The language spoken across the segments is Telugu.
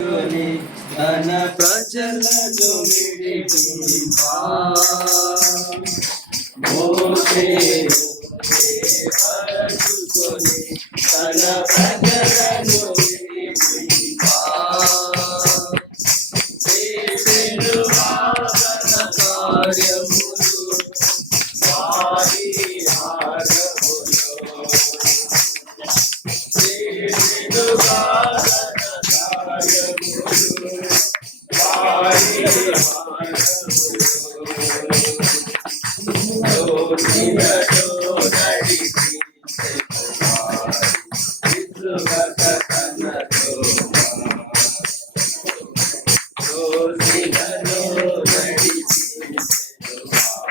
తన ప్రజలను విడిపింపా మోషే పట్టుకొని తన ప్రజలను విడిపింపా చేసెను ఆదరణ కార్యములు వారి మార్గములో చేసెను ఆదరణ కార్యములు వారి మార్గములో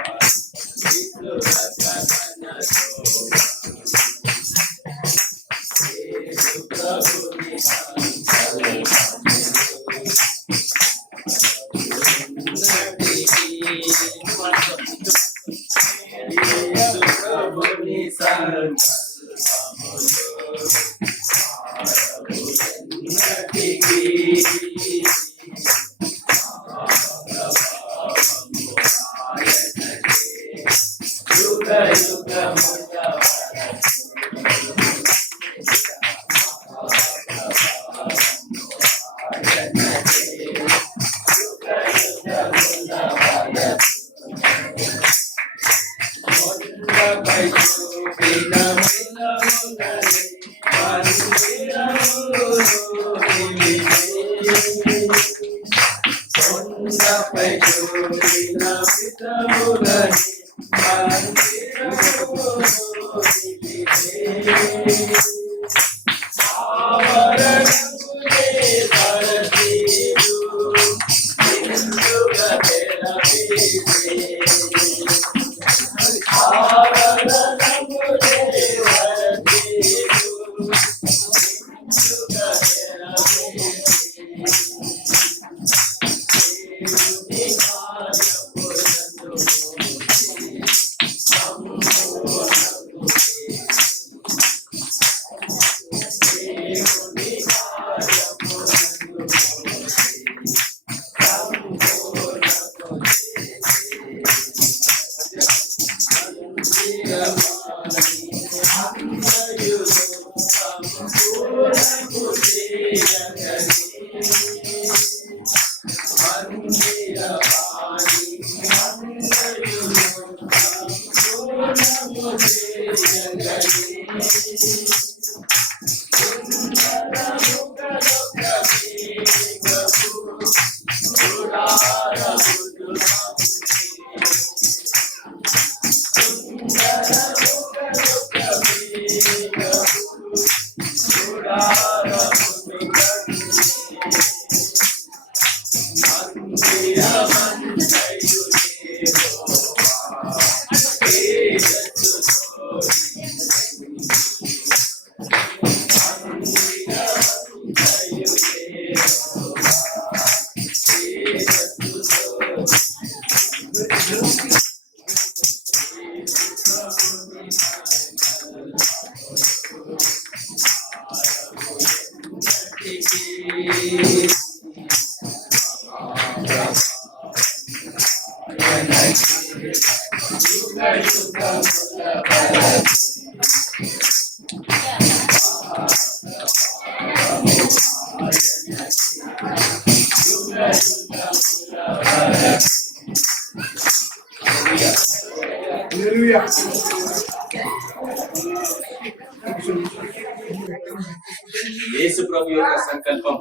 యేసు ప్రభు యొక్క సంకల్పం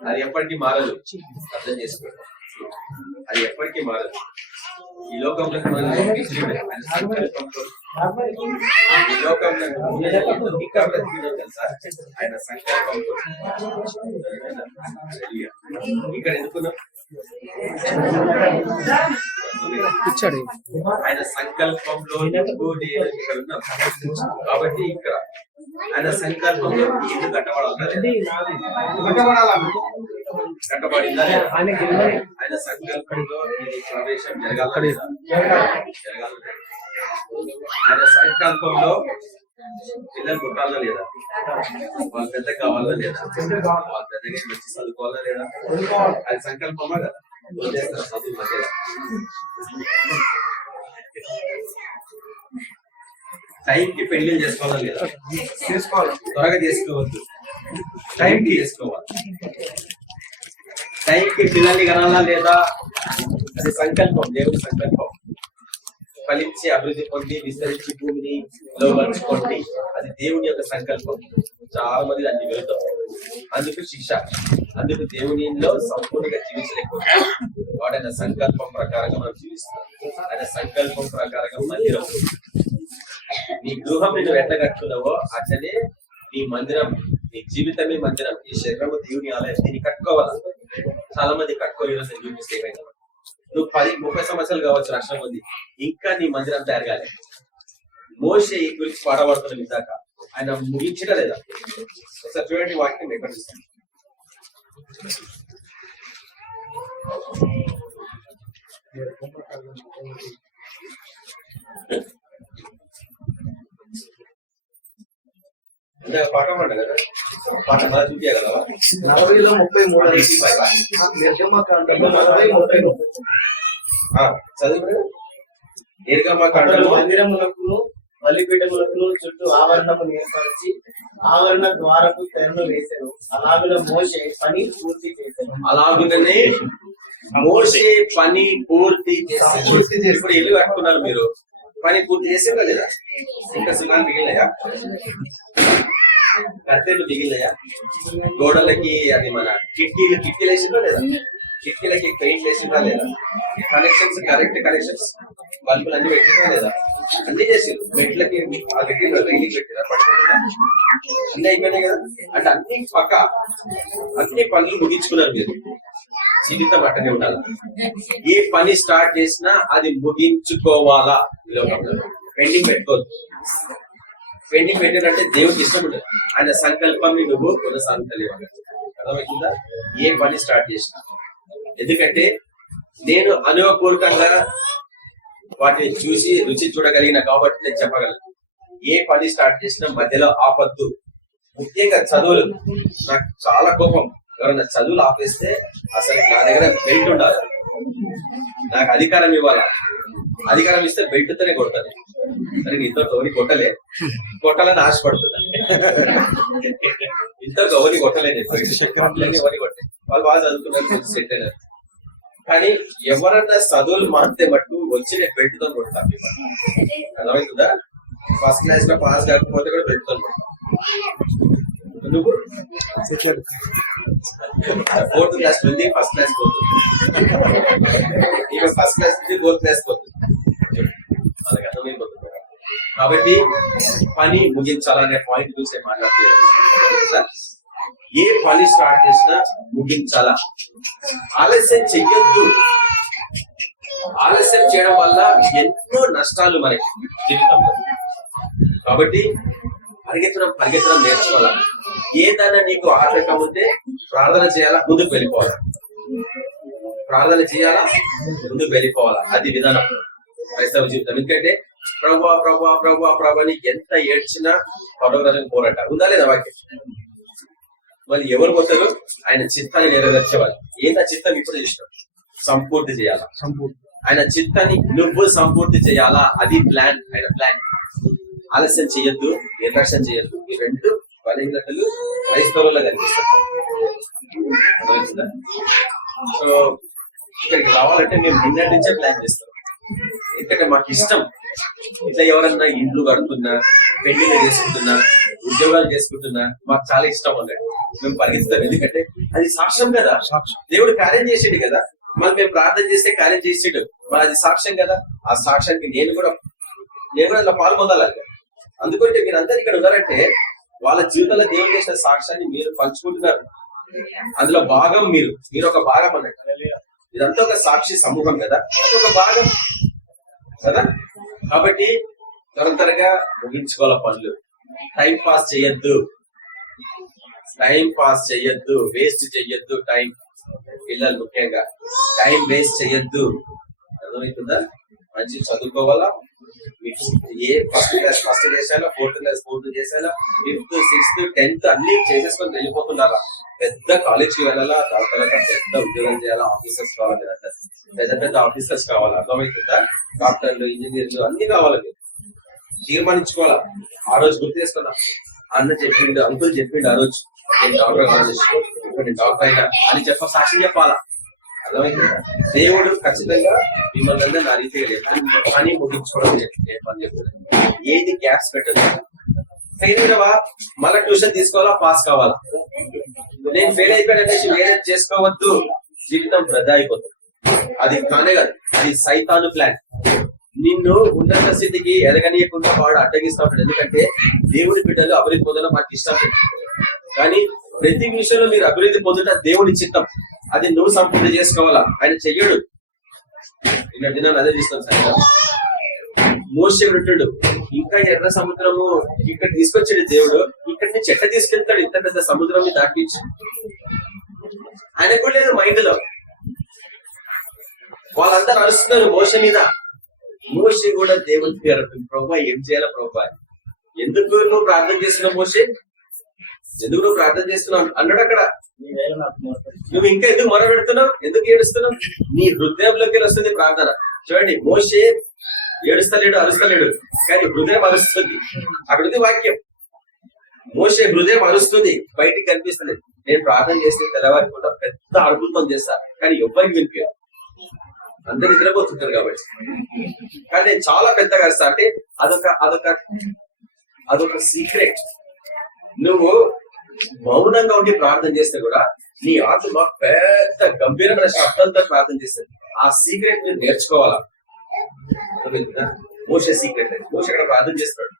అది ఎప్పటికీ మారదు. అర్థం చేసుకోండి, అది ఎప్పటికీ మారదు. ఈ లోకంలో సంకల్పంలో ఈ లోకంలో తెలుసా ఆయన సంకల్పంతో ఇక్కడ ఎందుకున్నాం? ఆయన సంకల్పంలో ఇక్కడ ఉన్నాం కాబట్టి ఇక్కడ ఆయన సంకల్పంలో ఇల్లు కట్టబడిందా? ఆయన సంకల్పంలో ప్రవేశం జరగాలి. ఆయన సంకల్పంలో పిల్లలు పుట్టాలా లేదా, వాళ్ళు పెద్ద కావాలా లేదా, వాళ్ళు పెద్దగా మంచి చదువుకోవాలా లేదా, అది సంకల్పమా కదా. వదిలేస్తారు చదువు మధ్యలో. టైంకి పెళ్లి చేసుకోవాలా లేదా, చేసుకోవాలి. త్వరగా చేసుకోవద్దు, టైంకి చేసుకోవాలి. టైంకి పిల్లల్ని కనాలా లేదా, అది సంకల్పం, దేవుడి సంకల్పం. ఫలించి అభివృద్ధి పొంది విస్తరించి భూమిని లోపరుచుకోండి, అది దేవుని యొక్క సంకల్పం. చాలా మంది దాన్ని వెళ్తాం, అందుకు శిక్ష. అందుకు దేవునిలో సంపూర్ణంగా జీవించలేకపోతే వాడు ఆయన సంకల్పం ప్రకారంగా మనం జీవిస్తాం. ఆయన సంకల్పం ప్రకారంగా మందిరం, నీ గృహం నువ్వు ఎట్లా కట్టుకున్నావో అట్లనే నీ మందిరం, నీ జీవితమే మందిరం. ఈ శరీరము దేవుని ఆలయం, దీన్ని కట్టుకోవాలి. చాలా మంది కట్టుకోలేదు, చూపిస్తే ఏమైనా నువ్వు 10-30 సంవత్సరాలు కావచ్చు రక్షణ ఉంది, ఇంకా నీ మందిరం తయారు కాలేదు. మోషే గురించి పాడబడుతున్నాం ఇందాక, ఆయన ముగించడా లేదా ఒకసారి చూడండి. వాక్యం ఎక్కడ చూస్తాను, పాట పడ్డా కదా, పాట బాగా చూపించా కదా. 40:33 చదువు. నిర్గమకాండము మందిరములకు బలిపీఠములకు చుట్టూ ఆవరణము ఏర్పరిచి ఆవరణ ద్వారపు తెరను వేశారు. అలాగున మోషే పని పూర్తి చేశారు. అలాగుననే మోషే పని పూర్తి చేశారు. ఇప్పుడు ఇల్లు కట్టుకున్నారు, మీరు పని పూర్తి చేసారు లేదా, ఇంకా సున్నాలు మిగిలినాయా, కర్టెన్లు మిగిలినాయా, గోడలకి అది మన కిటికీలు వేసిందా లేదా, కిటికీలకి పెయింట్ వేసిందా లేదా, కనెక్షన్స్ కరెక్ట్ కనెక్షన్స్, బల్బులు అన్ని పెట్టినా లేదా, అన్ని చేసారు. మెట్లకి ఆ దగ్గర రైలింగ్ పెట్టినా పట్టుకుంటా అన్ని అయిపోయినాయి కదా. అంటే అన్ని పనులు ముగించుకున్నారు మీరు. జీవితం అట్టనే ఉండాలి. ఏ పని స్టార్ట్ చేసినా అది ముగించుకోవాలా. పెండింగ్ పెట్టుకోవద్దు. పెండింగ్ పెట్టారంటే దేవుడికి ఇష్టం ఉండదు. ఆయన సంకల్పాన్ని నువ్వు కొనసాగుతలేవు. అర్థమవుతుందా? ఏ పని స్టార్ట్ చేసినా, ఎందుకంటే నేను అనుభవపూర్వకంగా వాటిని చూసి రుచి చూడగలిగిన కాబట్టి నేను చెప్పగలను. ఏ పని స్టార్ట్ చేసినా మధ్యలో ఆపద్దు. ముఖ్యంగా చదువులు, నాకు చాలా కోపం. ఎవరైనా చదువులు ఆపేస్తే అసలు నా దగ్గర బెల్ట్ ఉండాలి, నాకు అధికారం ఇవ్వాలా. అధికారం ఇస్తే బెల్ట్తోనే కొడతాను. సరే నీతో గౌరి కొట్టాలని ఆశపడుతున్నా. ఇంతో గౌరి కొట్టలేదు, ఎవరి కొట్టే వాళ్ళు బాగా చదువుతున్నారు, సెట్ అయినారు. కానీ ఎవరన్నా చదువులు మారితే మట్టు వచ్చి నేను బెల్ట్తో కొడతాను. అర్థమవుతుందా? ఫస్ట్ క్లాస్ లో పాస్ కాకపోతే కూడా బెల్ట్తో కొడతాను. నువ్వు 4th క్లాస్ నుండి ఫస్ట్ క్లాస్ పోతుంది, ఇక ఫస్ట్ క్లాస్ నుండి 4th క్లాస్ పోతుంది. అలాగే అర్థమైపోతుంది. కాబట్టి పని ముగించాలనే పాయింట్ చూసే మాట్లాడుతున్నారు. ఏ పని స్టార్ట్ చేసినా ముగించాలా, ఆలస్యం చెయ్యొద్దు. ఆలస్యం చేయడం వల్ల ఎన్నో నష్టాలు మనకి జీవితంలో. కాబట్టి పరిగెత్తడం నేర్చుకోవాలా. ఏదైనా నీకు ఆటంకం ఉంటే ప్రార్థన చేయాలా, ముందుకు వెళ్ళిపోవాలా. ప్రార్థన చేయాలా, ముందుకు వెళ్ళిపోవాలా. అది విధానం క్రైస్తవ జీవితం. ఎందుకంటే ప్రభువా ప్రభువా ప్రభువా ప్రభుని ఎంత ఏడ్చినా పరలోకరాజ్యం పోరాట ఉందా లేదా వాక్యం. వాళ్ళు ఎవరు పోతారు? ఆయన చిత్తాన్ని నెరవేర్చేవాళ్ళు. ఏదా చిత్తం ఇప్పుడు చేసినాం, సంపూర్తి చేయాలా. ఆయన చిత్తాన్ని నువ్వు సంపూర్తి చేయాలా, అది ప్లాన్. ఆయన ప్లాన్. ఆలస్యం చేయొద్దు, నిర్లక్ష్యం చేయొద్దు. ఈ రెండు బలహీనతలు క్రైస్తవుల్లో కనిపిస్తాయి. సో ఇక్కడికి రావాలంటే మేము నిన్నటి నుంచే ప్లాన్ చేస్తాం. ఎందుకంటే మాకు ఇష్టం. ఇట్లా ఎవరన్నా ఇండ్లు కడుతున్నా, పెళ్లిళ్ళు చేసుకుంటున్నా, ఉద్యోగాలు చేసుకుంటున్నా మాకు చాలా ఇష్టం అన్నట్టు మేము పరిగెత్తుతాం. ఎందుకంటే అది సాక్ష్యం కదా, దేవుడు కార్యం చేసేది కదా. మరి మేము ప్రార్థన చేస్తే కార్యం చేసేడు, మరి అది సాక్ష్యం కదా. ఆ సాక్ష్యానికి నేను కూడా ఇలా పాల్పొందాలి. అందుకంటే మీరు అందరు ఇక్కడ ఉన్నారంటే వాళ్ళ జీవితంలో దేవుడు చేసిన సాక్ష్యాన్ని మీరు పంచుకుంటున్నారు. అందులో భాగం మీరు ఒక భాగం అన్నట్టు. ఇదంతా ఒక సాక్షి సమూహం కదా, ఒక భాగం కదా. కాబట్టి త్వరగా ముగించుకోవాల పనులు. టైం పాస్ చేయొద్దు, వేస్ట్ చెయ్యొద్దు. టైం, పిల్లలు ముఖ్యంగా టైం వేస్ట్ చెయ్యొద్దు. అర్థమవుతుందా? మంచి చదువుకోవాలా, ఏ ఫస్ట్ క్లాస్ ఫస్ట్ చేశాలో, 4th క్లాస్ 4th చేశాలో, 5th 6th 10th అన్ని చేసేసుకొని వెళ్ళిపోతున్నారా. పెద్ద కాలేజ్కి వెళ్ళాలా, దాని తర్వాత పెద్ద ఉద్యోగం చేయాలా, ఆఫీసర్స్ కావాలి, పెద్ద పెద్ద ఆఫీసర్స్ కావాలి. అర్థమవుతుందా? డాక్టర్లు, ఇంజనీర్లు అన్ని కావాలి. మీరు తీర్మానించుకోవాలా. ఆ రోజు గుర్తు చేసుకున్నా, అన్న చెప్పిండు, అంకుల్ చెప్పిండు ఆ రోజు నేను డాక్టర్ కావాలి, ఇప్పుడు నేను డాక్టర్ అయినా అని సాక్ష్యం చెప్పాలా. అర్థమైందా? దేవుడు ఖచ్చితంగా మిమ్మల్ని అందరూ నా రీతిగా చెప్తాను. పని ముగించుకోవడం పని చెప్తాను. ఏది గ్యాప్స్ పెట్టదు. ఫెయిల్ అయినవా మళ్ళీ ట్యూషన్ తీసుకోవాలా, పాస్ కావాలా. నేను ఫెయిల్ అయిపోయానంటే వేరే చేసుకోవద్దు, జీవితం వృధా అయిపోతుంది. అది కానే కాదు, అది సైతాను ప్లాన్. నిన్ను ఉన్నత స్థితికి ఎదగనీయకుండా వాడు అడ్డగిస్తాడు. ఎందుకంటే దేవుడి బిడ్డలు అభివృద్ధి పొందడం మాకు ఇష్టం, కానీ ప్రతి విషయంలో మీరు అభివృద్ధి పొందుట దేవుడి చిత్తం. అది నువ్వు సంపూర్ణ చేసుకోవాలా, ఆయన చెయ్యడు. నిన్న దినాన్ని అదే తీస్తాను సార్. మోషే ఉంటాడు, ఇంకా ఎర్ర సముద్రము ఇక్కడ తీసుకొచ్చాడు దేవుడు, ఇక్కడ నుంచి ఎట్లా తీసుకెళ్తాడు ఇంత పెద్ద సముద్రం దాటించి. ఆయన కూడా లేదు మైండ్ లో. వాళ్ళందరూ అరుస్తున్నారు మోషే మీద. మోషే కూడా దేవుడికి ప్రభా ఏం చేయాలా ప్రభా, ఎందుకు నువ్వు ప్రార్థన చేస్తున్నావు మోషే, ఎందుకు నువ్వు ప్రార్థన చేస్తున్నావు అన్నాడు అక్కడ. నువ్వు ఇంకా ఎందుకు మొర పెడుతున్నావు, ఎందుకు ఏడుస్తున్నావు? నీ హృదయంలోకి వస్తుంది ప్రార్థన. చూడండి, మోషే ఏడుస్తలేడు, అరుస్తలేడు, కానీ హృదయం అరుస్తుంది. అక్కడిది వాక్యం. మోషే హృదయం అరుస్తుంది, బయటికి కనిపిస్తుంది. నేను ప్రార్థన చేస్తే తెల్లవారి కూడా పెద్ద అడుగులతో చేస్తా, కానీ ఎవ్వరికి వినిపించదు, అందరు నిద్రపోతుంటారు కాబట్టి. కానీ నేను చాలా పెద్దగా వస్తా. అంటే అదొక సీక్రెట్. నువ్వు మౌనంగా ఉండి ప్రార్థన చేస్తే కూడా నీ ఆత్మ పెద్ద గంభీరమైన శబ్దంతో ప్రార్థన చేస్తుంది. ఆ సీక్రెట్ మీరు నేర్చుకోవాలా. మోషే సీక్రెట్. మోషే అక్కడ ప్రార్థన చేస్తాడు,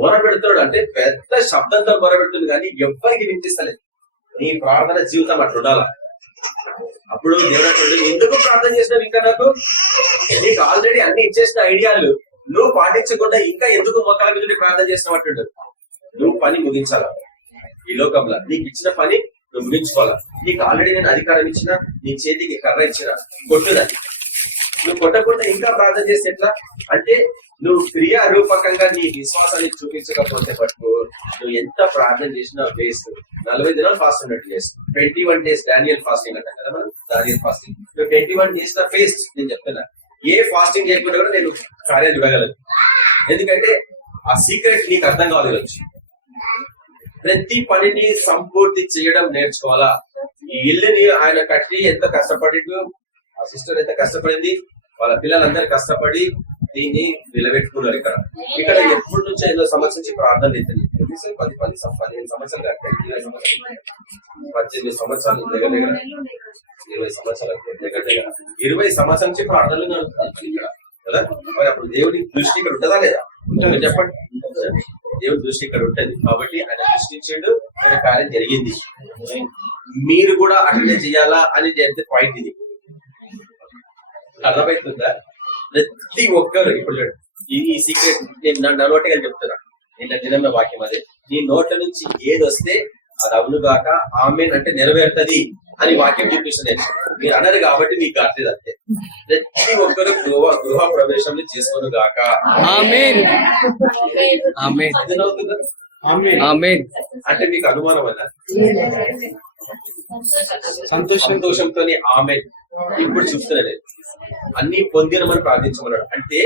మొర పెడుతున్నాడు, అంటే పెద్ద శబ్దంతో మొర పెడుతుంది, కానీ ఎవ్వరికి వినిపిస్తలేదు. నీ ప్రార్థన జీవితం అట్లా ఉండాలా. అప్పుడు దేవుడు ఎందుకు ప్రార్థన చేసినావు, ఇంకా నీకు ఆల్రెడీ అన్ని ఇచ్చేసిన ఐడియాలు నువ్వు పాటించకుండా ఇంకా ఎందుకు మొక్కల మీద ప్రార్థన చేసినావు అంటుండు. నువ్వు పని ముగించాలా ఈ లోకంలో. నీకు ఇచ్చిన పని నువ్వు ముగించుకోవాలా. నీకు ఆల్రెడీ నేను అధికారం ఇచ్చిన, నీ చేతికి కర్ర ఇచ్చిన, కొట్టుదని నువ్వు కొట్టకుండా ఇంకా ప్రార్థన చేస్తే ఎట్లా? అంటే నువ్వు క్రియారూపకంగా నీ విశ్వాసాన్ని చూపించకపోతే పట్టుకో, నువ్వు ఎంత ప్రార్థన చేసినా వేస్ట్. 40 దినాలు ఫాస్ట్ ఉన్నట్టు చేసి 21 days డానియల్ ఫాస్టింగ్ అంటాం కదా మనం, డానియల్ ఫాస్టింగ్. నువ్వు 21 days ఫేస్ట్. నేను చెప్తున్నా, ఏ ఫాస్టింగ్ చేయకుండా కూడా నేను కార్యాలు ఇవ్వగలను. ఎందుకంటే ఆ సీక్రెట్ నీకు అర్థం కావాలి. ప్రతి పనిని సంపూర్తి చేయడం నేర్చుకోవాలా. ఈ ఇల్లుని ఆయన కట్టి ఎంత కష్టపడి, ఆ సిస్టర్ ఎంత కష్టపడింది, వాళ్ళ పిల్లలందరూ కష్టపడి దీన్ని నిలబెట్టుకున్నారు. ఇక్కడ ఎప్పటి నుంచి 5 సంవత్సరం నుంచి ప్రార్థన అవుతుంది. 15 సంవత్సరాలు కాదు, 18 సంవత్సరాలు దగ్గర 20 సంవత్సరాల దగ్గర 20 సంవత్సరాల నుంచి ప్రార్థనలు నడుపుతుంది ఇక్కడ కదా. మరి అప్పుడు దేవుడి దృష్టి ఇక్కడ ఉంటుందా లేదా? ఉంటుంది, చెప్పండి. దేవుడి దృష్టి ఇక్కడ ఉంటుంది కాబట్టి ఆయన దృష్టించాడు, ఆయన కార్యం జరిగింది. మీరు కూడా అట్లనే చేయాలా అని చెప్తే పాయింట్ ఇది. అర్థమవుతుందా? ప్రతి ఒక్కరు ఇప్పుడు ఈ సీక్రెట్ నేను నా నోటిగా చెప్తున్నా. నిన్న దినమైన వాక్యం అదే, నీ నోట్ల నుంచి ఏది వస్తే అది అవును గాక ఆమేన్ అంటే నెరవేరుతుంది అని వాక్యం చూపిస్తున్నాను. మీరు అన్నారు కాబట్టి మీకు కాట్లేదు అంతే. ప్రతి ఒక్కరు గృహ ప్రవేశం చేసుకోను గాక ఆమేన్. అంటే మీకు అనుమానం వల్ల సంతోషంతో ఆమేన్. ఇప్పుడు చూస్తున్నాను, అన్ని పొందినమని ప్రార్థించమన్నాడు. అంటే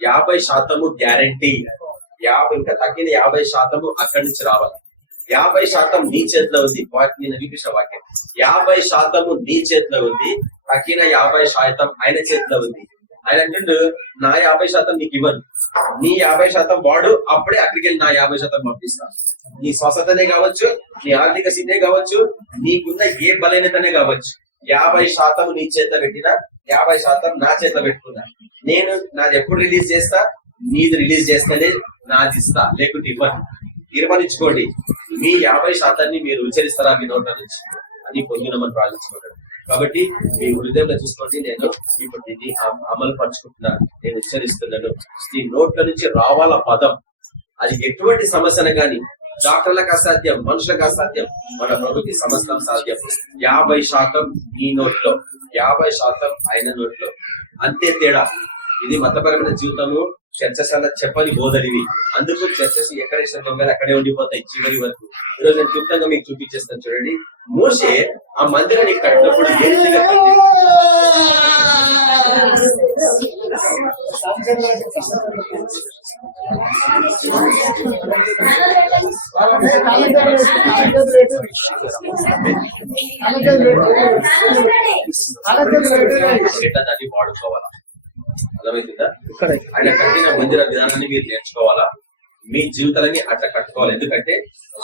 50% గ్యారంటీ. ఇంకా తగ్గిన 50% అక్కడి నుంచి రావాలి. 50% నీ చేతిలో ఉంది. నేను వినిపించిన వాక్యం, 50% నీ చేతిలో ఉంది, తగ్గిన 50% ఆయన చేతిలో ఉంది. ఆయన అంటుండు, నా 50% నీకు ఇవ్వను, నీ 50% వాడు, అప్పుడే అక్కడికి వెళ్ళి నా 50% పంపిస్తాను. నీ స్వస్థతనే కావచ్చు, నీ ఆర్థిక స్థితే కావచ్చు, నీకున్న ఏ బలహీనతనే కావచ్చు, 50% నీ చేతిలో పెట్టినా 50% నా చేతిలో పెట్టుకున్నా. నేను నాది ఎప్పుడు రిలీజ్ చేస్తా, నీది రిలీజ్ చేస్తేనే నాది ఇస్తా, లేకుంటే ఇవ్వను. తీర్మానించుకోండి, మీ 50% మీరు ఉచ్చరిస్తారా మీ నోట్ల నుంచి అని పొందినమని ప్రార్థించుకుంటాడు. కాబట్టి మీ హృదయంలో చూసుకోండి, నేను ఇప్పుడు దీన్ని అమలు పరుచుకుంటున్నా, నేను ఉచ్చరిస్తున్నాను. ఈ నోట్ల నుంచి రావాల పదం, అది ఎటువంటి సమస్యను కానీ, డాక్టర్లకు అసాధ్యం, మనుషులకు అసాధ్యం, మన ప్రభుకి సమస్తం సాధ్యం. 50% నీ నోట్లో, 50% ఆయన నోట్లో, అంతే తేడా. ఇది మతపరమైన జీవితము చర్చస్ అలా చెప్పని బోధలివి. అందుకు చర్చస్ ఎక్కడ ఇష్టం దొంగలు అక్కడే ఉండిపోతాయి చివరి వరకు. ఈరోజు నేను క్లుప్తంగా మీకు చూపించేస్తాను చూడండి. మోషే ఆ మందిరాన్ని కట్టినప్పుడు ఏ రీతిగా దాన్ని వాడుకోవాలా, అర్థమవుతుందా? ఆయన కట్టిన మందిర విధానాన్ని మీరు నేర్చుకోవాలా, మీ జీవితాలని అట్లా కట్టుకోవాలి. ఎందుకంటే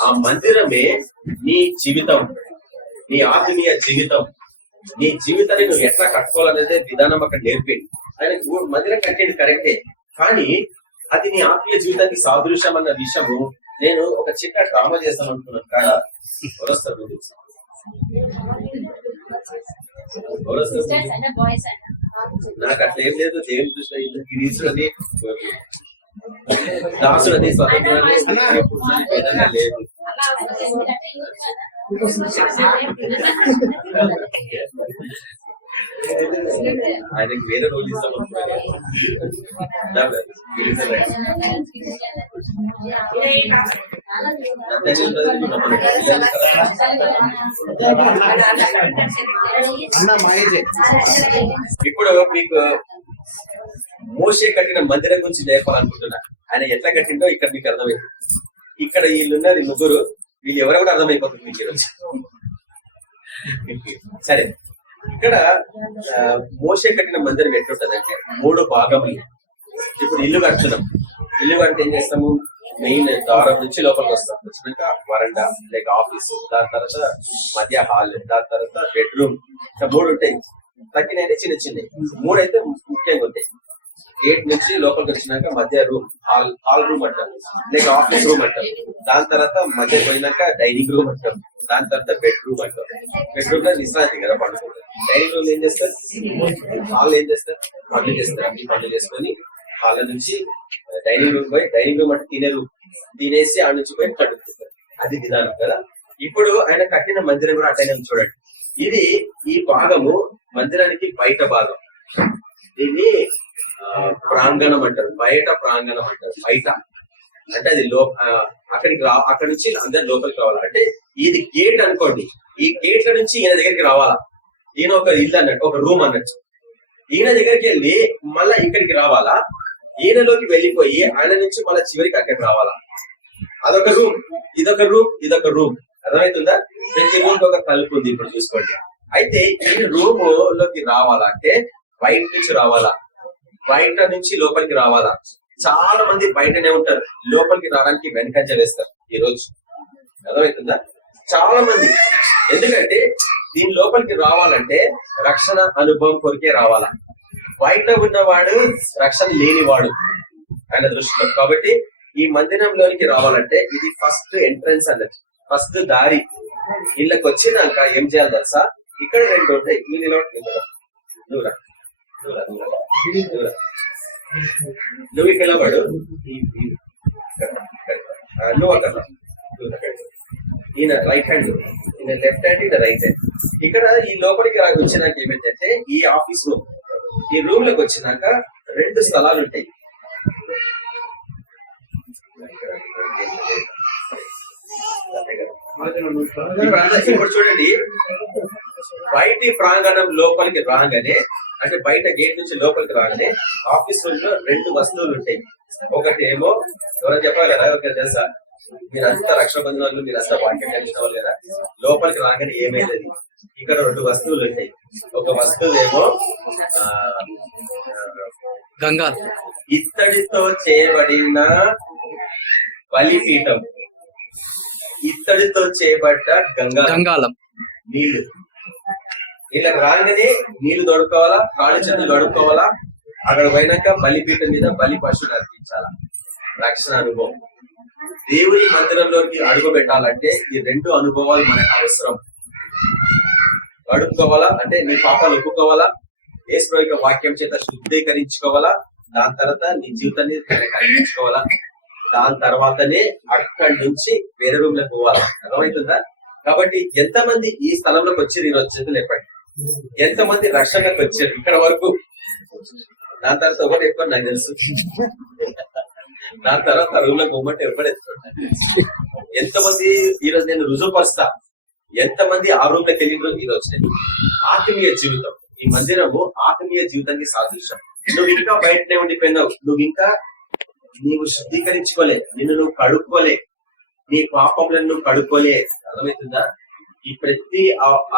ఆ మందిరమే నీ జీవితం, నీ ఆత్మీయ జీవితం. నీ జీవితాన్ని నువ్వు ఎట్లా కట్టుకోవాలనేదే విధానం అక్కడ నేర్పింది. ఆయన మందిరం కట్టేది కరెక్టే, కానీ అది నీ ఆత్మీయ జీవితానికి సాదృశ్యం అన్న విషయము నేను ఒక చిన్న డ్రామా చేస్తాను అనుకున్నాను. కాదా వస్తారు నాకు అట్లా ఏం లేదు. దేవుని దృష్టిలో గిరీశులని దాసులని స్వతంత్రాన్ని లేదు. ఆయనకి వేరే రోజు ఇస్తాం ఇప్పుడు మీకు మోషే కట్టిన మందిరం గురించి నేర్పాలనుకుంటున్నా. ఆయన ఎట్లా కట్టిండో ఇక్కడ మీకు అర్థమైంది. ఇక్కడ వీళ్ళున్నారు ముగ్గురు, వీళ్ళు ఎవరో కూడా అర్థమైపోతుంది మీకు ఈరోజు. సరే, ఇక్కడ మోషే కట్టిన మందిరం ఎట్లుంటదంటే 3 భాగములు. ఇప్పుడు ఇల్లు కడుతున్నాం. ఇల్లు కడితే ఏం చేస్తాము? మెయిన్ ద్వారం నుంచి లోపలికి వస్తాం. వచ్చినాక వరండా లేక ఆఫీస్, దాని తర్వాత మధ్య హాల్, దాని తర్వాత బెడ్రూమ్, ఇట్లా 3 ఉంటాయి. తగ్గినైతే చిన్న చిన్నవి 3 అయితే ముఖ్యంగా ఉంటాయి. గేట్ నుంచి లోపలికి వచ్చినాక మధ్య రూమ్, హాల్ రూమ్ అంటాం, లేక ఆఫీస్ రూమ్ అంటాం. దాని తర్వాత మధ్య పోయినాక డైనింగ్ రూమ్ అంటాం. దాని తర్వాత బెడ్రూమ్ అంటాం. బెడ్రూమ్ లో విశ్రాంతి కదా పండుకుంటారు. డైనింగ్ రూమ్ ఏం చేస్తారు? హాల్ ఏం చేస్తారు? పనులు చేస్తారు. అన్ని పనులు చేసుకొని హాల్ నుంచి డైనింగ్ రూమ్ పోయి, డైనింగ్ రూమ్ అంటే తినే రూమ్, తినేసి ఆ నుంచి పోయి కట్టుకుంటారు. అది విధానం కదా. ఇప్పుడు ఆయన కట్టిన మందిరం కూడా అటైనా చూడండి. ఇది ఈ భాగము మందిరానికి బయట భాగం. దీన్ని ప్రాంగణం అంటారు, బయట ప్రాంగణం అంటారు. బయట అంటే అది అక్కడి నుంచి అందరు లోపలికి రావాలి. అంటే ఇది గేట్ అనుకోండి. ఈ గేట్ల నుంచి ఈయన దగ్గరికి రావాలా. ఈయన ఒక ఇల్లు అన్నట్టు, ఒక రూమ్ అన్నట్టు. ఈయన దగ్గరికి వెళ్ళి మళ్ళా ఇక్కడికి రావాలా. ఈయనలోకి వెళ్ళిపోయి ఆయన నుంచి మళ్ళీ చివరికి అక్కడికి రావాలా. అదొక రూమ్, ఇదొక రూమ్, ఇదొక రూమ్. అర్థమవుతుందా? ప్రతి రూమ్ ఒక తలుపు ఉంది. ఇప్పుడు చూసుకోండి. అయితే ఈ రూమ్ లోకి రావాలంటే బయట నుంచి రావాలా, బయట నుంచి లోపలికి రావాలా. చాలా మంది బయటనే ఉంటారు, లోపలికి రావడానికి వెనకంజ వేస్తారు ఈ రోజు. అర్థమవుతుందా? చాలా మంది. ఎందుకంటే దీని లోపలికి రావాలంటే రక్షణ అనుభవం కొరికే రావాలా. బయట ఉన్నవాడు రక్షణ లేనివాడు ఆయన దృష్టిలో. కాబట్టి ఈ మందిరంలోనికి రావాలంటే ఇది ఫస్ట్ ఎంట్రన్స్ అన్నది, ఫస్ట్ దారి. ఇళ్ళకి వచ్చినాక ఏం చేయాలి తెలుసా? ఇక్కడ 2 ఉంటాయి. ఈ నువ్వు ఇక్కడ నిలబడు, నువ్వు అక్కడ, ఈయన రైట్ హ్యాండ్, ఈయన లెఫ్ట్ హ్యాండ్, ఈయన రైట్ హ్యాండ్. ఇక్కడ ఈ లోపలికి వచ్చినాక ఏమైందంటే ఈ ఆఫీస్ రూమ్, ఈ రూమ్ లోకి వచ్చినాక 2 స్థలాలు ఉంటాయి. ఇప్పుడు చూడండి, బయటి ప్రాంగణం లోపలికి రాగానే, అంటే బయట గేట్ నుంచి లోపలికి రాగానే ఆఫీస్ రూమ్ లో 2 వస్తువులు ఉంటాయి. ఒకటి ఏమో ఎవరైనా చెప్పాలి కదా, ఒక తెలుసా, మీరంతా రక్షణ బంధువులు, మీరంతా వాక్యం కలిసిన వాళ్ళు కదా. లోపలికి రాగానే ఏమైంది? ఇక్కడ 2 వస్తువులు ఉంటాయి. ఒక వస్తువు ఏమో గంగా, ఇత్తడితో చేయబడిన బలిపీఠం, ఇత్తడితో చేయబడ్డ గంగాళం నీళ్లు. వీళ్ళకి రాగానే నీళ్లు దొడుకోవాలా, కాళ్ళు చేతులు దొడుకోవాలా. అక్కడ పోయినాక బలిపీఠం మీద బలి పశువులు అర్పించాలా. రక్షణ అనుభవం. దేవుని మందిరంలోకి అడుగు పెట్టాలంటే ఈ 2 అనుభవాలు మనకు అవసరం. అడుక్కోవాలా అంటే నీ పాపాలు ఒప్పుకోవాలా, యేసు యొక్క వాక్యం చేత శుద్ధీకరించుకోవాలా. దాని తర్వాత నీ జీవితాన్ని కలిగించుకోవాలా. దాని తర్వాతనే అక్కడి నుంచి వేరే రూమ్ లోకి పోవాలా. అర్థమవుతుందా? కాబట్టి ఎంతమంది ఈ స్థలంలోకి వచ్చారు ఈరోజు చేతులు చెప్పండి. ఎంతమంది రక్షణకు వచ్చారు ఇక్కడ వరకు? దాని తర్వాత ఒకటి ఎక్కువ నాకు తెలుసు. దాని తర్వాత రూమ్ లో బొమ్మంటే ఎవరు ఎత్తుకుంటారు. ఎంతమంది ఈరోజు నేను రుజువుపరుస్తా, ఎంతమంది ఆ రూమ్ లోకి వెళ్ళిన రోజు ఈరోజు నేను ఆత్మీయ జీవితం, ఈ మందిరము ఆత్మీయ జీవితానికి సాదృశ్యం. నువ్వు ఇంకా బయటనే ఉండిపోయినావు, నీవు శుద్ధీకరించుకోలే, నిన్ను నువ్వు కడుక్కోలే, నీ పాపములను నువ్వు కడుక్కోలే. అర్థమవుతుందా? ఈ ప్రతి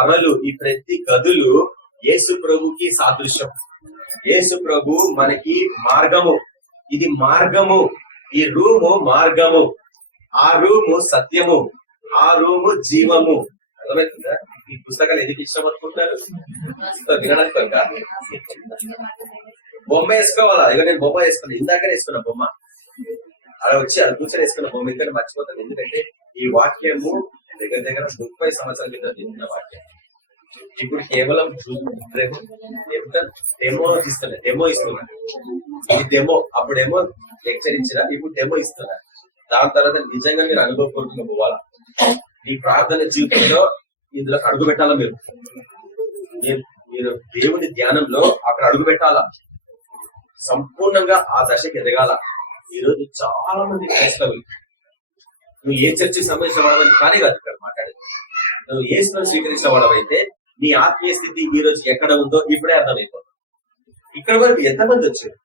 అరలు, ఈ ప్రతి గదులు యేసు ప్రభుకి సాదృశ్యం. యేసు ప్రభు మనకి మార్గము, ఇది మార్గము, ఈ రూము మార్గము, ఆ రూము సత్యము, ఆ రూము జీవము. అర్థమవుతుందా? ఈ పుస్తకాలు ఎందుకు ఇష్టపడుకుంటారు? వినడానికి కాదు. బొమ్మ వేసుకోవాలా? ఇక నేను బొమ్మ వేసుకున్నా, ఇందాకనే వేసుకున్నా బొమ్మ. అలా వచ్చి అలా కూర్చొని వేసుకున్న బొమ్మ ఇంకా మర్చిపోతాను. ఎందుకంటే ఈ వాక్యము దగ్గర దగ్గర 30 సంవత్సరాల కింద చెప్పిన వాక్యం. ఇప్పుడు కేవలం డెమో ఇస్తున్నా, డెమో ఇస్తున్నా. ఇది డెమో, అప్పుడేమో లెక్చర్ ఇచ్చినా, ఇప్పుడు డెమో ఇస్తున్నా. దాని తర్వాత నిజంగా మీరు అనుభవపూర్వకంగా పోవాలా. ఈ ప్రార్థన జీవితంలో ఇందులో అడుగు పెట్టాలా. మీరు దేవుని ధ్యానంలో అక్కడ అడుగు పెట్టాలా, సంపూర్ణంగా ఆ దశకి ఎదగాల. ఈరోజు చాలా మంది క్రైస్తవులు, నువ్వు ఏ చర్చకి సంబంధించిన వాడవని కానీ కాదు ఇక్కడ మాట్లాడేది. నువ్వు ఏ స్వీకరించిన వాడవైతే నీ ఆత్మీయ స్థితి ఈ రోజు ఎక్కడ ఉందో ఇప్పుడే అర్థమైపోతుంది. ఇక్కడ వరకు ఎంతమంది వచ్చారు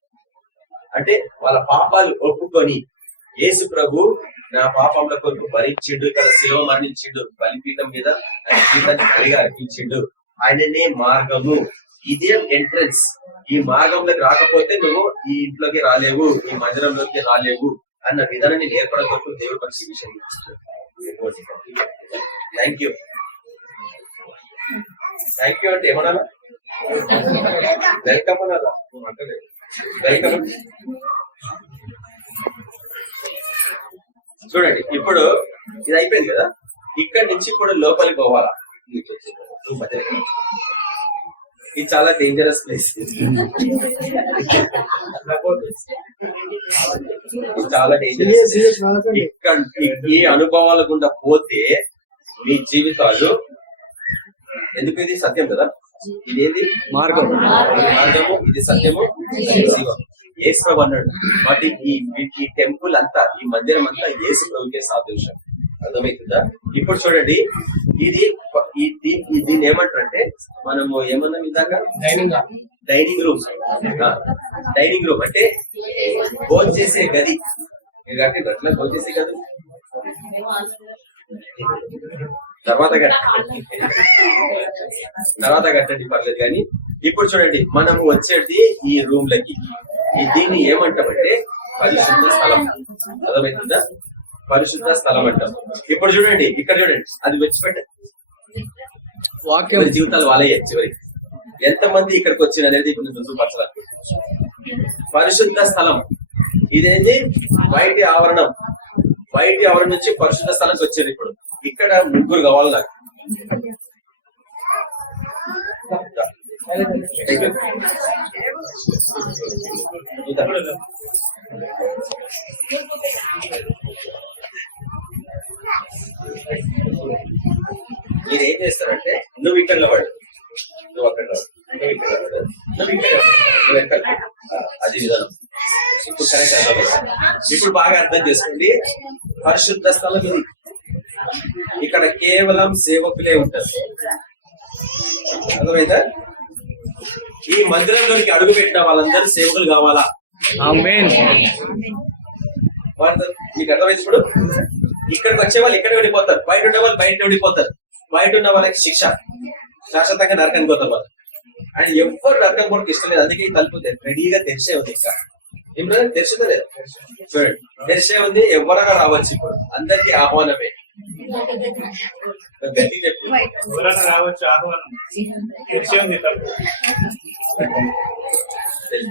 అంటే వాళ్ళ పాపాలు ఒప్పుకొని యేసు ప్రభు నా పాపంలో కొరకు భరించిండు, ఇక్కడ శిలువ మరణించిండు, బలిపీఠం మీద ఆయన జీవితాన్ని బలిగా అర్పించిండు, ఆయననే మార్గము, ఇదే ఎంట్రన్స్. ఈ మార్గంలోకి రాకపోతే నువ్వు ఈ ఇంట్లోకి రాలేవు, ఈ మందిరంలోకి రాలేవు అన్న విధానాన్ని నేర్పడం కొరకు దేవుడు పరిశీ విషయం. థ్యాంక్ యూ అంటే ఏమన్నా వెల్కమ్ అనాలా? వెల్కమ్. చూడండి, ఇప్పుడు ఇది అయిపోయింది కదా, ఇక్కడి నుంచి ఇప్పుడు లోపలికి పోవాలా. ఇది చాలా డేంజరస్ ప్లేస్, చాలా డేంజరస్. ఇక్కడ ఈ అనుభవాల గుండా పోతే మీ జీవితాలు, ఎందుకు ఇది సత్యం కదా, ఇదేంది మార్గము, ఇది సత్యము, జీవం. యేసు ప్రభు అన్నాడు. వాటి ఈ టెంపుల్ అంతా, ఈ మందిరం అంతా యేసు ప్రభుకే సాదృశ్యం. అర్థమవుతుందా? ఇప్పుడు చూడండి, దీన్ని ఏమంటారంటే మనము ఏమన్నా ఇందాక డైనింగ్ రూమ్. డైనింగ్ రూమ్ అంటే భోజనం చేసే గది. భోజనం చేసే గది తర్వాత కట్టండి, పర్లేదు. కానీ ఇప్పుడు చూడండి, మనము వచ్చేది ఈ రూమ్ లకి, దీన్ని ఏమంటామంటే పరిశుద్ధ స్థలం. అర్థమవుతుందా? పరిశుద్ధ స్థలం అంటాం. ఇప్పుడు చూడండి, ఇక్కడ చూడండి, అది వచ్చిపెట్టే వాక్యం జీవితాలు వాళ్ళయ్యే. చివరికి ఎంతమంది ఇక్కడికి వచ్చిన అనేది ఇప్పుడు రుజువుపరచాలి. పరిశుద్ధ స్థలం ఇదేంటి? బయటి ఆవరణం. బయటి ఆవరణం నుంచి పరిశుద్ధ స్థలంకి వచ్చారు. ఇప్పుడు ఇక్కడ ముగ్గురు కావాలి నాకు. మీరు ఏం చేస్తారంటే, నువ్వు ఇక్కడ వాడు, నువ్వు అక్కడ, నువ్వు ఇక్కడ వాడు, నువ్వు ఇక్కడ, నువ్వు ఎక్కడ, అది విధానం. ఇప్పుడు కరెక్ట్ అర్థమైంది. ఇప్పుడు బాగా అర్థం చేసుకోండి. పరిశుద్ధ స్థలం ఇది. ఇక్కడ కేవలం సేవకులే ఉంటారు. అర్థమైందా? ఈ మందిరంలోనికి అడుగు పెట్టిన వాళ్ళందరూ సేవకులు కావాలా? మీకు అర్థమైంది. ఇప్పుడు ఇక్కడికి వచ్చే వాళ్ళు ఇక్కడ ఉండిపోతారు, బయట ఉండే వాళ్ళు బయట ఉండిపోతారు. బయట ఉన్న వాళ్ళకి శిక్ష, శాశ్వతంగా నరకం పోతారు వాళ్ళు. అండ్ ఎవరు నరకం కూడా ఇష్టం లేదు. అందుకే ఈ తలుపు రెడీగా తెరిచే ఉంది. ఇంకా ఏం తెరిచిందో లేదు చూడండి, తెరిచే ఉంది. ఎవరైనా రావచ్చు. ఇప్పుడు అందరికీ ఆహ్వానమే. రావచ్చు, ఆహ్వానం తెరిచే ఉంది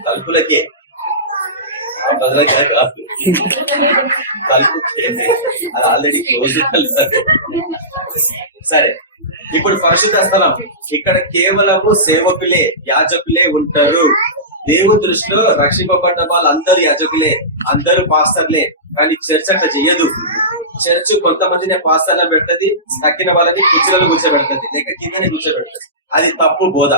తలుపులకే, తలుపు అది ఆల్రెడీ క్లోజ్. సరే, ఇప్పుడు పరిశుద్ధ స్థలం. ఇక్కడ కేవలము సేవకులే, యాజకులే ఉంటారు. దేవుని దృష్టిలో రక్షింపబడ్డ వాళ్ళు అందరూ యాజకులే, అందరూ పాస్టర్లే. కానీ చర్చ్ అట్లా చెయ్యదు. చర్చ్ కొంతమందినే పాస్టర్లను పెడుతుంది, తక్కిన వాళ్ళని కుర్చీలలో కూర్చోబెడుతుంది, లేక కిందనే కూర్చోబెడుతుంది. అది తప్పు బోధ.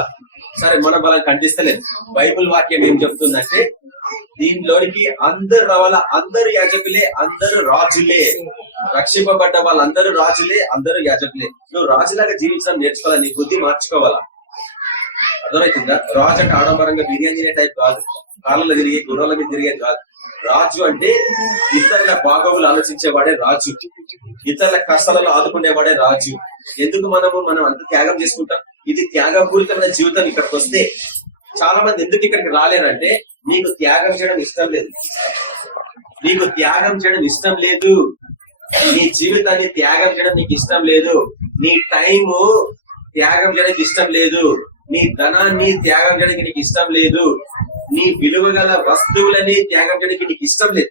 సరే మనం వాళ్ళకి ఖండిస్తలేదు. బైబిల్ వాక్యం ఏం చెప్తుందంటే దీనిలోనికి అందరు రావాలా, అందరు యాజకులే, అందరు రాజులే, రక్షింపబడ్డ వాళ్ళందరూ రాజులే, అందరూ యాజకులే. నువ్వు రాజులాగా జీవించడం నేర్చుకోవాలా, నీ బుద్ధి మార్చుకోవాలా. అర్థమవుతుందా? రాజు అంటే ఆడంబరంగా బిర్యానీ తినే టైప్ కాదు, కాళ్ళలో తిరిగి గుర్రాల మీద తిరిగేది కాదు. రాజు అంటే ఇతరుల బాగోగులు ఆలోచించేవాడే రాజు, ఇతరుల కష్టాలలో ఆదుకునేవాడే రాజు. ఎందుకు మనం అంత త్యాగం చేసుకుంటాం? ఇది త్యాగపూరితమైన జీవితం. ఇక్కడికి వస్తే చాలా మంది ఎందుకు ఇక్కడికి రాలేరంటే నీకు త్యాగం చేయడం ఇష్టం లేదు, నీకు త్యాగం చేయడం ఇష్టం లేదు, నీ జీవితాన్ని త్యాగం చేయడం నీకు ఇష్టం లేదు, నీ టైము త్యాగం చేయడానికి ఇష్టం లేదు, నీ ధనాన్ని త్యాగం చేయడానికి నీకు ఇష్టం లేదు, నీ విలువ గల వస్తువులని త్యాగం చేయడానికి నీకు ఇష్టం లేదు.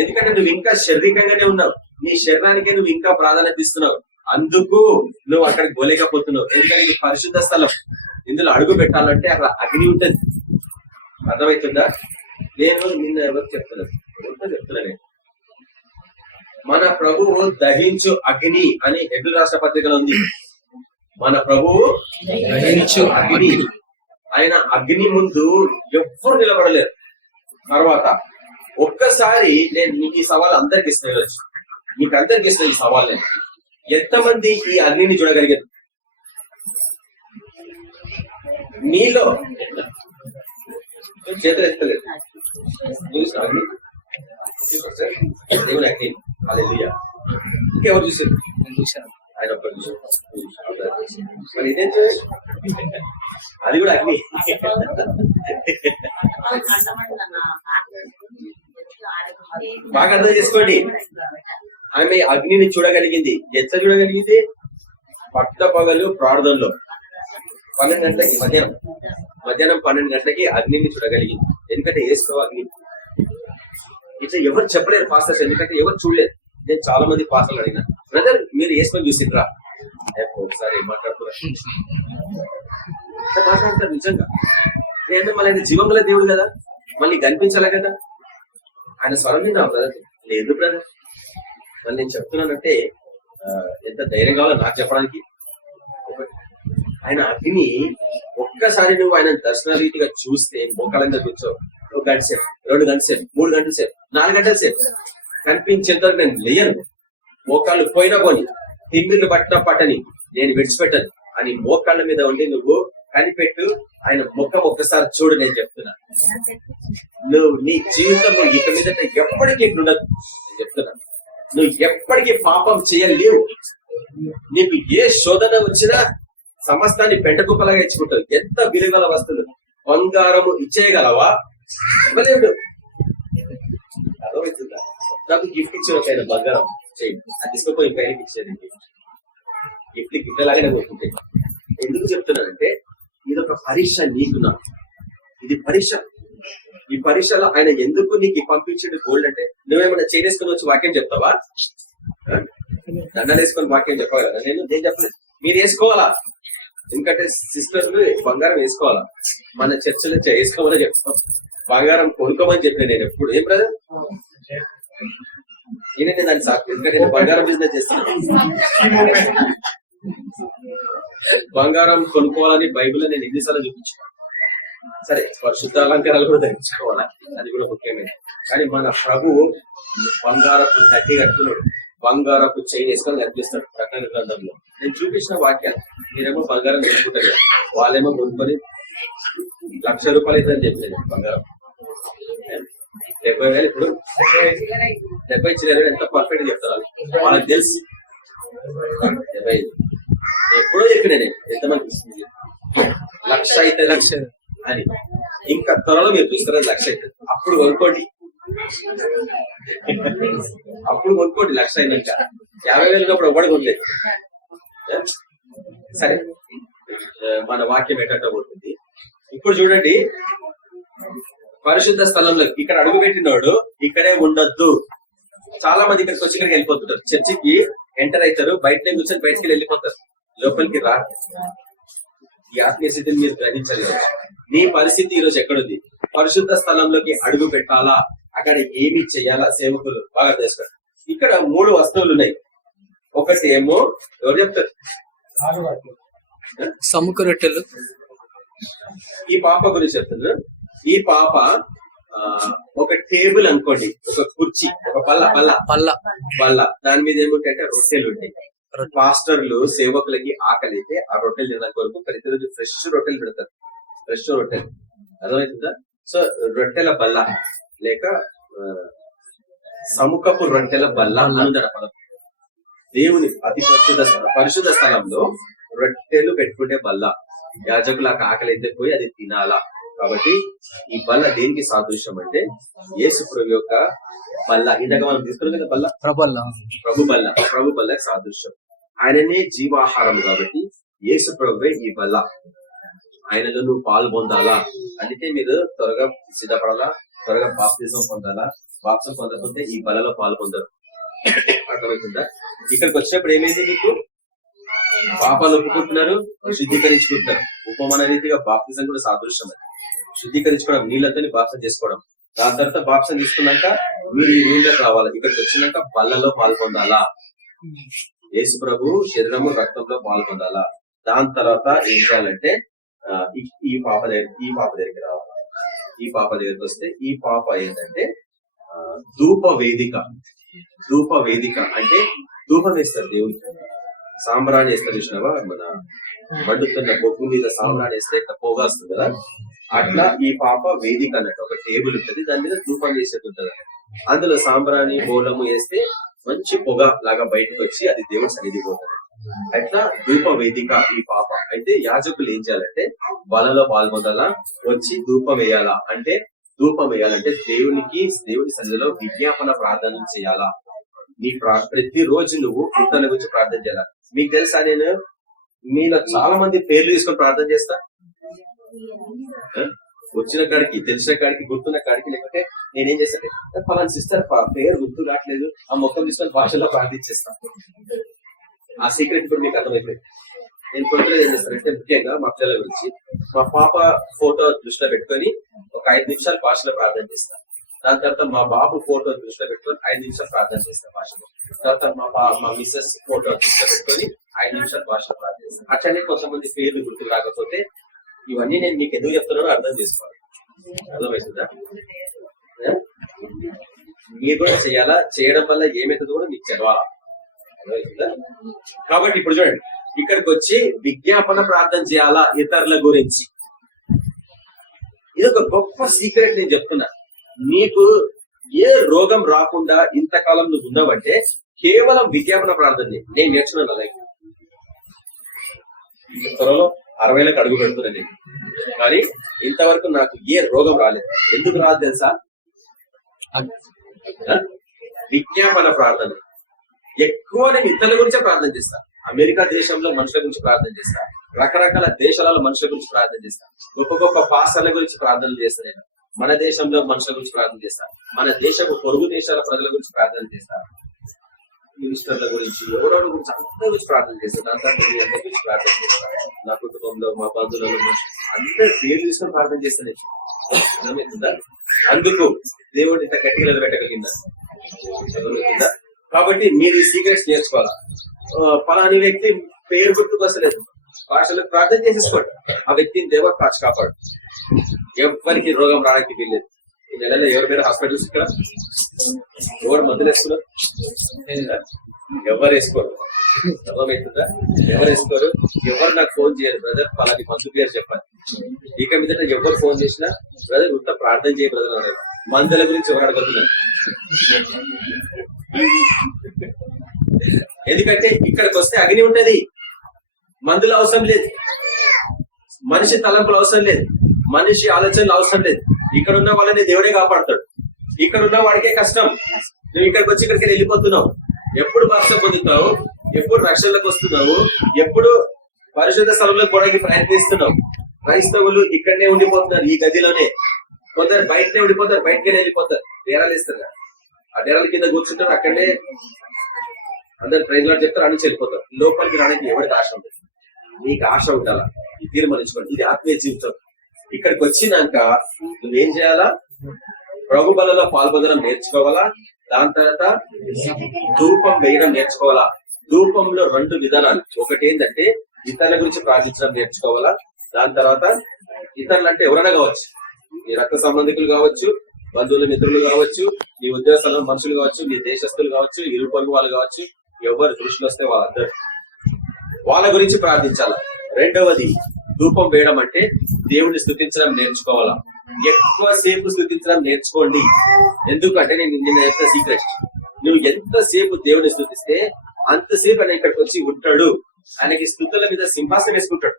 ఎందుకంటే నువ్వు ఇంకా శారీరకంగానే ఉన్నావు, నీ శరీరానికే నువ్వు ఇంకా ప్రాధాన్యత ఇస్తున్నావు. అందుకు నువ్వు అక్కడికి పోలేకపోతున్నావు. ఎందుకంటే ఇది పరిశుద్ధ స్థలం, ఇందులో అడుగు పెట్టాలంటే అక్కడ అగ్ని ఉంటది. అర్థమవుతుందా? నేను నిన్న ఎవరు చెప్తున్నాను, మన ప్రభువు దహించు అగ్ని అని హెబ్రీ రాష్ట్ర పత్రికలో ఉంది. మన ప్రభువు దహించు అగ్ని. ఆయన అగ్ని ముందు ఎవ్వరు నిలబడలేరు. తర్వాత ఒక్కసారి నేను మీకు ఈ సవాల్ అందరికి ఇస్తాను, మీకు అందరికి ఇస్తాను ఈ సవాల్. నేను ఎంతమంది ఈ అగ్నిని చూడగలిగారు? మీలో చేతులు ఎత్తలేదు. అగ్ని దేవుని అగ్ని. హల్లెలూయా. ఇంకెవరు చూసారు? ఆయన ఒక్కరు చూసారు. మరి ఇదేంటి? అది కూడా అగ్ని. బాగా అర్థం చేసుకోండి. ఆమె అగ్నిని చూడగలిగింది. ఎట్లా చూడగలిగింది? పట్ట పగలు ప్రార్థనలో 12 గంటలకి, మధ్యాహ్నం 12 గంటలకి అగ్నిని చూడగలిగింది. ఎందుకంటే ఏసుకో అగ్ని. ఇట్లా ఎవరు చెప్పలేరు పాస్టర్స్, ఎందుకంటే ఎవరు చూడలేదు. నేను చాలా మంది పాస్టర్లు అడిగినా, బ్రదర్ మీరు ఏసుకొని చూసిండ్రా? ఒకసారి మాట్లాడతారు నిజంగా. నేను మళ్ళీ ఆయన జీవం గల దేవుడు కదా, మళ్ళీ కనిపించాలి కదా. ఆయన స్వరం విన్నా బ్రదర్? లేదు బ్రదర్. మళ్ళీ నేను చెప్తున్నానంటే ఎంత ధైర్యం కావాలో నాకు చెప్పడానికి. ఆయన అగ్ని ఒక్కసారి నువ్వు ఆయన దర్శన రీతిగా చూస్తే మోకాలంగా కూర్చో, 1 గంట సేపు, 2 గంటల సేపు, 3 గంటల సేపు, 4 గంటల సేపు కనిపించేంతవరకు నేను లేయను. మోకాళ్ళు పోయినా పోని, తిమ్మిర్లు పట్టినా పట్టని, నేను విడిచిపెట్టను అని మోకాళ్ళ మీద ఉండి నువ్వు కనిపెట్టు. ఆయన ముఖం ఒక్కసారి చూడు. నేను చెప్తున్నా, నువ్వు నీ జీవితంలో ఇక మీద ఎప్పటికీ ఉండదు. నేను చెప్తున్నా, నువ్వు ఎప్పటికీ పాపం చేయలేవు. నీకు ఏ శోధన వచ్చినా సమస్తాన్ని పెంట కుప్పలాగా ఇచ్చుకుంటావు. ఎంత విలువల వస్తువులు, బంగారము ఇచ్చేయగలవా? ఇవ్వలేడు. అర్థమవుతుందా? నాకు గిఫ్ట్ ఇచ్చిన బంగారం చేయి, అది తీసుకుపోయి ఇంకా ఇచ్చేది. గిఫ్ట్ గిఫ్ట్లాగానే కోరుకుంటాయి. ఎందుకు చెప్తున్నానంటే ఇది ఒక పరీక్ష నీకున్నా. ఇది పరీక్ష. ఈ పరీక్షలో ఆయన ఎందుకు నీకు పంపించాడు గోల్డ్ అంటే, నువ్వేమన్నా చేనేసుకొని వచ్చి వాక్యం చెప్తావా? దండలు వేసుకొని వాక్యం చెప్పాలి కదా. నేను చెప్పలేదు, మీరు వేసుకోవాలా. ఎందుకంటే సిస్టర్లు బంగారం వేసుకోవాలా. మన చర్చలో వేసుకోమని చెప్తాం, బంగారం కొనుక్కోమని చెప్పిన నేను ఎప్పుడు. ఏం బ్రదర్? నేనే దాన్ని సాకు, ఎందుకంటే నేను బంగారం బిజినెస్ చేస్తున్నాను. బంగారం కొనుక్కోవాలని బైబిల్లో నేను ఎన్నిసార్లు చూపించాను. సరే, పరిశుద్ధ అలంకారాలు కూడా ధరించుకోవాలా, అది కూడా ముఖ్యమే. కానీ మన ప్రభువు బంగారపు తట్టి కట్టుకున్నాడు, బంగారపు చైన్ వేసుకొని కనిపిస్తాడు ప్రకటన గ్రంథంలో. నేను చూపించిన వాక్యాలు మీరేమో బంగారం కొనుక్కుంటారు, వాళ్ళేమో కొనుక్కొని ₹1,00,000 అవుతుందని చెప్పలేదు. బంగారం 70,000. ఇప్పుడు 70 చిల్లర ఎంత పర్ఫెక్ట్ చెప్తారు వాళ్ళకి తెలుసు. 75 ఎప్పుడో చెప్పిన నేను, ఎంతమంది ₹1,00,000 అయితే 1,00,000 అని. ఇంకా త్వరలో మీరు చూస్తారా 1,00,000 అవుతుంది. అప్పుడు కొనుక్కోండి, అప్పుడు కొనుక్కోండి. 1,00,000 అయినాక 50,000 అప్పుడు ఎవ్వడు కొనలేదు. సరే, మన వాక్యం ఎట్ట పోతుంది. ఇప్పుడు చూడండి, పరిశుద్ధ స్థలంలో ఇక్కడ అడుగు పెట్టినోడు ఇక్కడే ఉండొద్దు. చాలా మంది ఇక్కడికి వచ్చి ఇక్కడికి వెళ్ళిపోతుంటారు. చర్చికి ఎంటర్ అవుతారు, బయటనే కూర్చొని బయటకి వెళ్ళిపోతారు, లోపలికి రా. ఈ ఆత్మీయ స్థితిని మీరు గ్రహించాలి. నీ పరిస్థితి ఈరోజు ఎక్కడుంది? పరిశుద్ధ స్థలంలోకి అడుగు పెట్టాలా, అక్కడ ఏమి చెయ్యాలా? సేవకులు బాగా తెలుసుకోండి. ఇక్కడ 3 వస్తువులు ఉన్నాయి. ఒకటి ఏమో ఎవరు చెప్తారు? సముఖ రొట్టెలు. ఈ పాప గురించి చెప్తున్నా. ఈ పాప ఒక టేబుల్ అనుకోండి, ఒక కుర్చీ, ఒక బల్ల దాని మీద ఏమిటంటే రొట్టెలు ఉంటాయి. పాస్టర్లు సేవకులకి ఆకలి అయితే ఆ రొట్టెలు తినడానికి కొరకు ప్రతిరోజు ఫ్రెష్ రొట్టెలు పెడతారు. ఫ్రెష్ రొట్టెలు, అర్థమవుతుందా? సో రొట్టెల బల్ల లేక సముఖపు రొట్టెల బల్ల అనుదర పదం. దేవుని అతి పరిశుద్ధ స్థలంలో రొట్టెలు పెట్టుకుంటే బల్ల. యాజకులకు ఆకలి అయితే పోయి అది తినాలా. కాబట్టి ఈ బల్ల దేనికి సాదృశ్యం అంటే యేసు ప్రభు యొక్క బల్ల. ఇందాక మనం తీసుకున్నాం కదా బల్ల, ప్రభు బల్లకి సాదృశ్యం. ఆయననే జీవాహారం కాబట్టి యేసు ప్రభువే ఈ బల్ల. ఆయనలో నువ్వు పాలు పొందాలా. అందుకే మీరు త్వరగా సిద్ధపడాలా, త్వరగా బాప్తిజం పొందాలా. బాప్తిజం పొందకపోతే ఈ బలలో పాలు పొందరు. అర్థమవుతుందా? ఇక్కడికి వచ్చినప్పుడు ఏమైంది? మీకు పాపాలు ఒప్పుకుంటున్నారు, శుద్ధీకరించుకుంటున్నారు. ఉపమాన రీతిగా బాప్తిజం కూడా సాదృశ్యం. అది శుద్ధీకరించుకోవడం, నీళ్ళతో బాప్సం చేసుకోవడం. దాని తర్వాత బాప్సం తీసుకున్నాక మీరు ఈ రూమ్లోకి రావాలి. ఇక్కడికి వచ్చినాక బల్లలో పాల్పొందాలా. యేసు ప్రభు శరీరము రక్తంలో పాల్పొందాలా. దాని తర్వాత ఏం చేయాలంటే ఈ పాప దగ్గరికి రావాలి. ఈ పాప దగ్గరికి వస్తే ఈ పాప ఏంటంటే ధూప వేదిక అంటే ధూపం వేస్తారు దేవునికి. సాంబ్రాణి వేస్తారు చూసినావా? మన మండుతున్న బొగ్గు మీద సాంబ్రాణి వేస్తే పొగ వస్తుంది కదా, అట్లా ఈ పాప వేదిక అన్నట్టు ఒక టేబుల్ ఉంటుంది, దాని మీద ధూపం వేసేది ఉంటుంది. అందులో సాంబ్రాణి బోలము వేస్తే మంచి పొగ లాగా బయటకు వచ్చి అది దేవుడి సన్నిధి పోతుంది. అట్లా ధూప వేదిక ఈ పాప. అయితే యాజకులు ఏం చేయాలంటే బలలో పాల్గొనాలా, వచ్చి ధూపం వేయాలా. అంటే ధూపం వేయాలంటే దేవుని సన్నిధిలో విజ్ఞాపన ప్రార్థన చేయాలా. నీ ప్రతిరోజు నువ్వు కీర్తన గురించి ప్రార్థన చేయాలా. మీకు తెలుసా, నేను మీలో చాలా మంది పేర్లు తీసుకొని ప్రార్థన చేస్తా. వచ్చిన కాడికి, తెలిసిన కాడికి, గుర్తున్న కాడికి. లేకుంటే నేనేం చేస్తాను, ఫలానా సిస్టర్ పేరు గుర్తు రావట్లేదు, ఆ మొత్తం తీసుకొని భాషలో ప్రార్థించేస్తాను. ఆ సీక్రెట్ ఇప్పుడు మీకు అర్థమైపోయింది. నేను కొంచెం ఏం చేస్తానంటే ముఖ్యంగా మా పిల్లల గురించి మా పాప ఫోటో దృష్టిలో పెట్టుకొని ఒక 5 నిమిషాలు భాషలో ప్రార్థన చేస్తాను. దాని తర్వాత మా బాబు ఫోటో దృష్టిలో పెట్టుకొని 5 నిమిషాలు ప్రార్థన చేస్తాను భాషలో. తర్వాత మా మిస్సెస్ ఫోటో దృష్టిలో పెట్టుకొని 5 నిమిషాలు భాషలో ప్రార్థన చేస్తాను. అట్లనే కొంతమంది పేర్లు గుర్తుకు రాకపోతే ఇవన్నీ నేను మీకు ఎందుకు చెప్తున్నానో అర్థం చేసుకోవాలి. అర్థమవుతుందా? మీరు కూడా చేయాలా. చేయడం వల్ల ఏమవుతుందో కూడా మీకు చదవాలా. అర్థమవుతుందా? కాబట్టి ఇప్పుడు చూడండి, ఇక్కడికి వచ్చి విజ్ఞాపన ప్రార్థన చేయాలా ఇతరుల గురించి. ఇది ఒక గొప్ప సీక్రెట్ నేను చెప్తున్నా. నీకు ఏ రోగం రాకుండా ఇంతకాలం నువ్వు ఉన్నావంటే కేవలం విజ్ఞాపన ప్రార్థన. నేను నేర్చుకున్నాను లైఫ్ త్వరలో 60లకు అడుగు పెడుతున్నా నేను, కానీ ఇంతవరకు నాకు ఏ రోగం రాలేదు. ఎందుకు రాదు తెలుసా? విజ్ఞాపన ప్రార్థన. ఎక్కువ నేను ఇతరుల గురించే ప్రార్థన చేస్తా. అమెరికా దేశంలో మనుషుల గురించి ప్రార్థన చేస్తా, రకరకాల దేశాలలో మనుషుల గురించి ప్రార్థన చేస్తా, గొప్ప గొప్ప పాస్టర్ల గురించి ప్రార్థనలు చేస్తా. నేను మన దేశంలో మనుషుల గురించి ప్రార్థన చేస్తా, మన దేశపు పొరుగు దేశాల ప్రజల గురించి ప్రార్థన చేస్తా, మినిస్టర్ల గురించి, ఎవరెవరి గురించి, అందరి గురించి ప్రార్థన చేస్తా. దాని తర్వాత మీ అందరి గురించి ప్రార్థన చేస్తా. నా కుటుంబంలో, మా బంధువులలో అందరి పేరు తీసుకొని ప్రార్థన చేస్తాను. అర్థమవుతుందా? అందుకు దేవుడు ఇంత గట్టిగా నిలబెట్టగలిగిందా? అర్థమవుతుందా? కాబట్టి మీరు ఈ సీక్రెట్స్ నేర్చుకోవాలా. ఫలాని వ్యక్తి పేరు గుర్తుకు వస్తలేదు, భాషలకు ప్రార్థన చేసేసుకోండి. ఆ వ్యక్తిని దేవుడు కాపాడు. ఎవరికి రోగం రావడానికి వీల్లేదు. ఈ నెలలో ఎవరి పేరు హాస్పిటల్స్ ఇక్కడ ఎవరు మందులు వేసుకున్నారు? ఎవరు వేసుకోరు. అర్థమవుతుందా? ఎవరు వేసుకోరు. ఎవరు నాకు ఫోన్ చేయాలి, బ్రదర్ ఫలాని మందు పేరు చెప్పాలి. ఇక మీద ఎవరు ఫోన్ చేసినా బ్రదర్ ఇంత ప్రార్థన చేయ బ్రదర్ అన్నారు. మందుల గురించి ఎవరు అడగతున్నారు? ఎందుకంటే ఇక్కడికి వస్తే అగ్ని ఉంటది. మందులు అవసరం లేదు, మనిషి తలంపులు అవసరం లేదు, మనిషి ఆలోచనలు అవసరం లేదు. ఇక్కడ ఉన్న వాళ్ళని దేవుడే కాపాడుతాడు. ఇక్కడ ఉన్న వాడికే కష్టం. నువ్వు ఇక్కడికి వచ్చి ఇక్కడికి వెళ్ళిపోతున్నావు. ఎప్పుడు భక్ష్యం పొందుతావు, ఎప్పుడు రక్షణలకు వస్తున్నావు, ఎప్పుడు పరిశుద్ధ స్థలంలో పోవడానికి ప్రయత్నిస్తున్నావు. క్రైస్తవులు ఇక్కడనే ఉండిపోతున్నారు, ఈ గదిలోనే. కొందరు బయటనే ఉండిపోతారు, బయటకే వెళ్ళిపోతారు. డేరాలు ఇస్తారు, ఆ డేరాల కింద కూర్చుంటారు, అక్కడనే అందరు ప్రైజ్ లార్డ్ చెప్తారు, అని వెళ్ళిపోతారు. లోపలికి రావడానికి ఎవరికి ఆశ ఉంటుంది? నీకు ఆశ ఉండాలా, తీర్మానించుకోండి. ఇది ఆత్మీయ జీవితం. ఇక్కడికి వచ్చినాక నువ్వేం చేయాలా? ప్రభు బలలో పాల్గొనడం నేర్చుకోవాలా. దాని తర్వాత ధూపం వేయడం నేర్చుకోవాలా. ధూపంలో 2 విధానాలు. ఒకటి ఏంటంటే ఇతరుల గురించి ప్రార్థించడం నేర్చుకోవాలా. దాని తర్వాత ఇతరులు అంటే ఎవరైనా కావచ్చు, నీ రక్త సంబంధికులు కావచ్చు, బంధువులు మిత్రులు కావచ్చు, నీ ఉద్యోగస్తుల మనుషులు కావచ్చు, నీ దేశస్తులు కావచ్చు, ఇరు పొరుగు వాళ్ళు కావచ్చు, ఎవరు దృష్టిలో వస్తే వాళ్ళందరూ వాళ్ళ గురించి ప్రార్థించాలా. రెండవది ధూపం వేయడం అంటే దేవుడిని స్తుతించడం నేర్చుకోవాలా. ఎక్కువసేపు స్తుతించడం నేర్చుకోండి. ఎందుకంటే నేను ఎంత సీక్రెట్, నువ్వు ఎంతసేపు దేవుడిని స్తుతిస్తే అంతసేపు ఆయన ఇక్కడికి వచ్చి ఉంటాడు. ఆయనకి స్తుతుల మీద సింహాసనం వేసుకుంటాడు.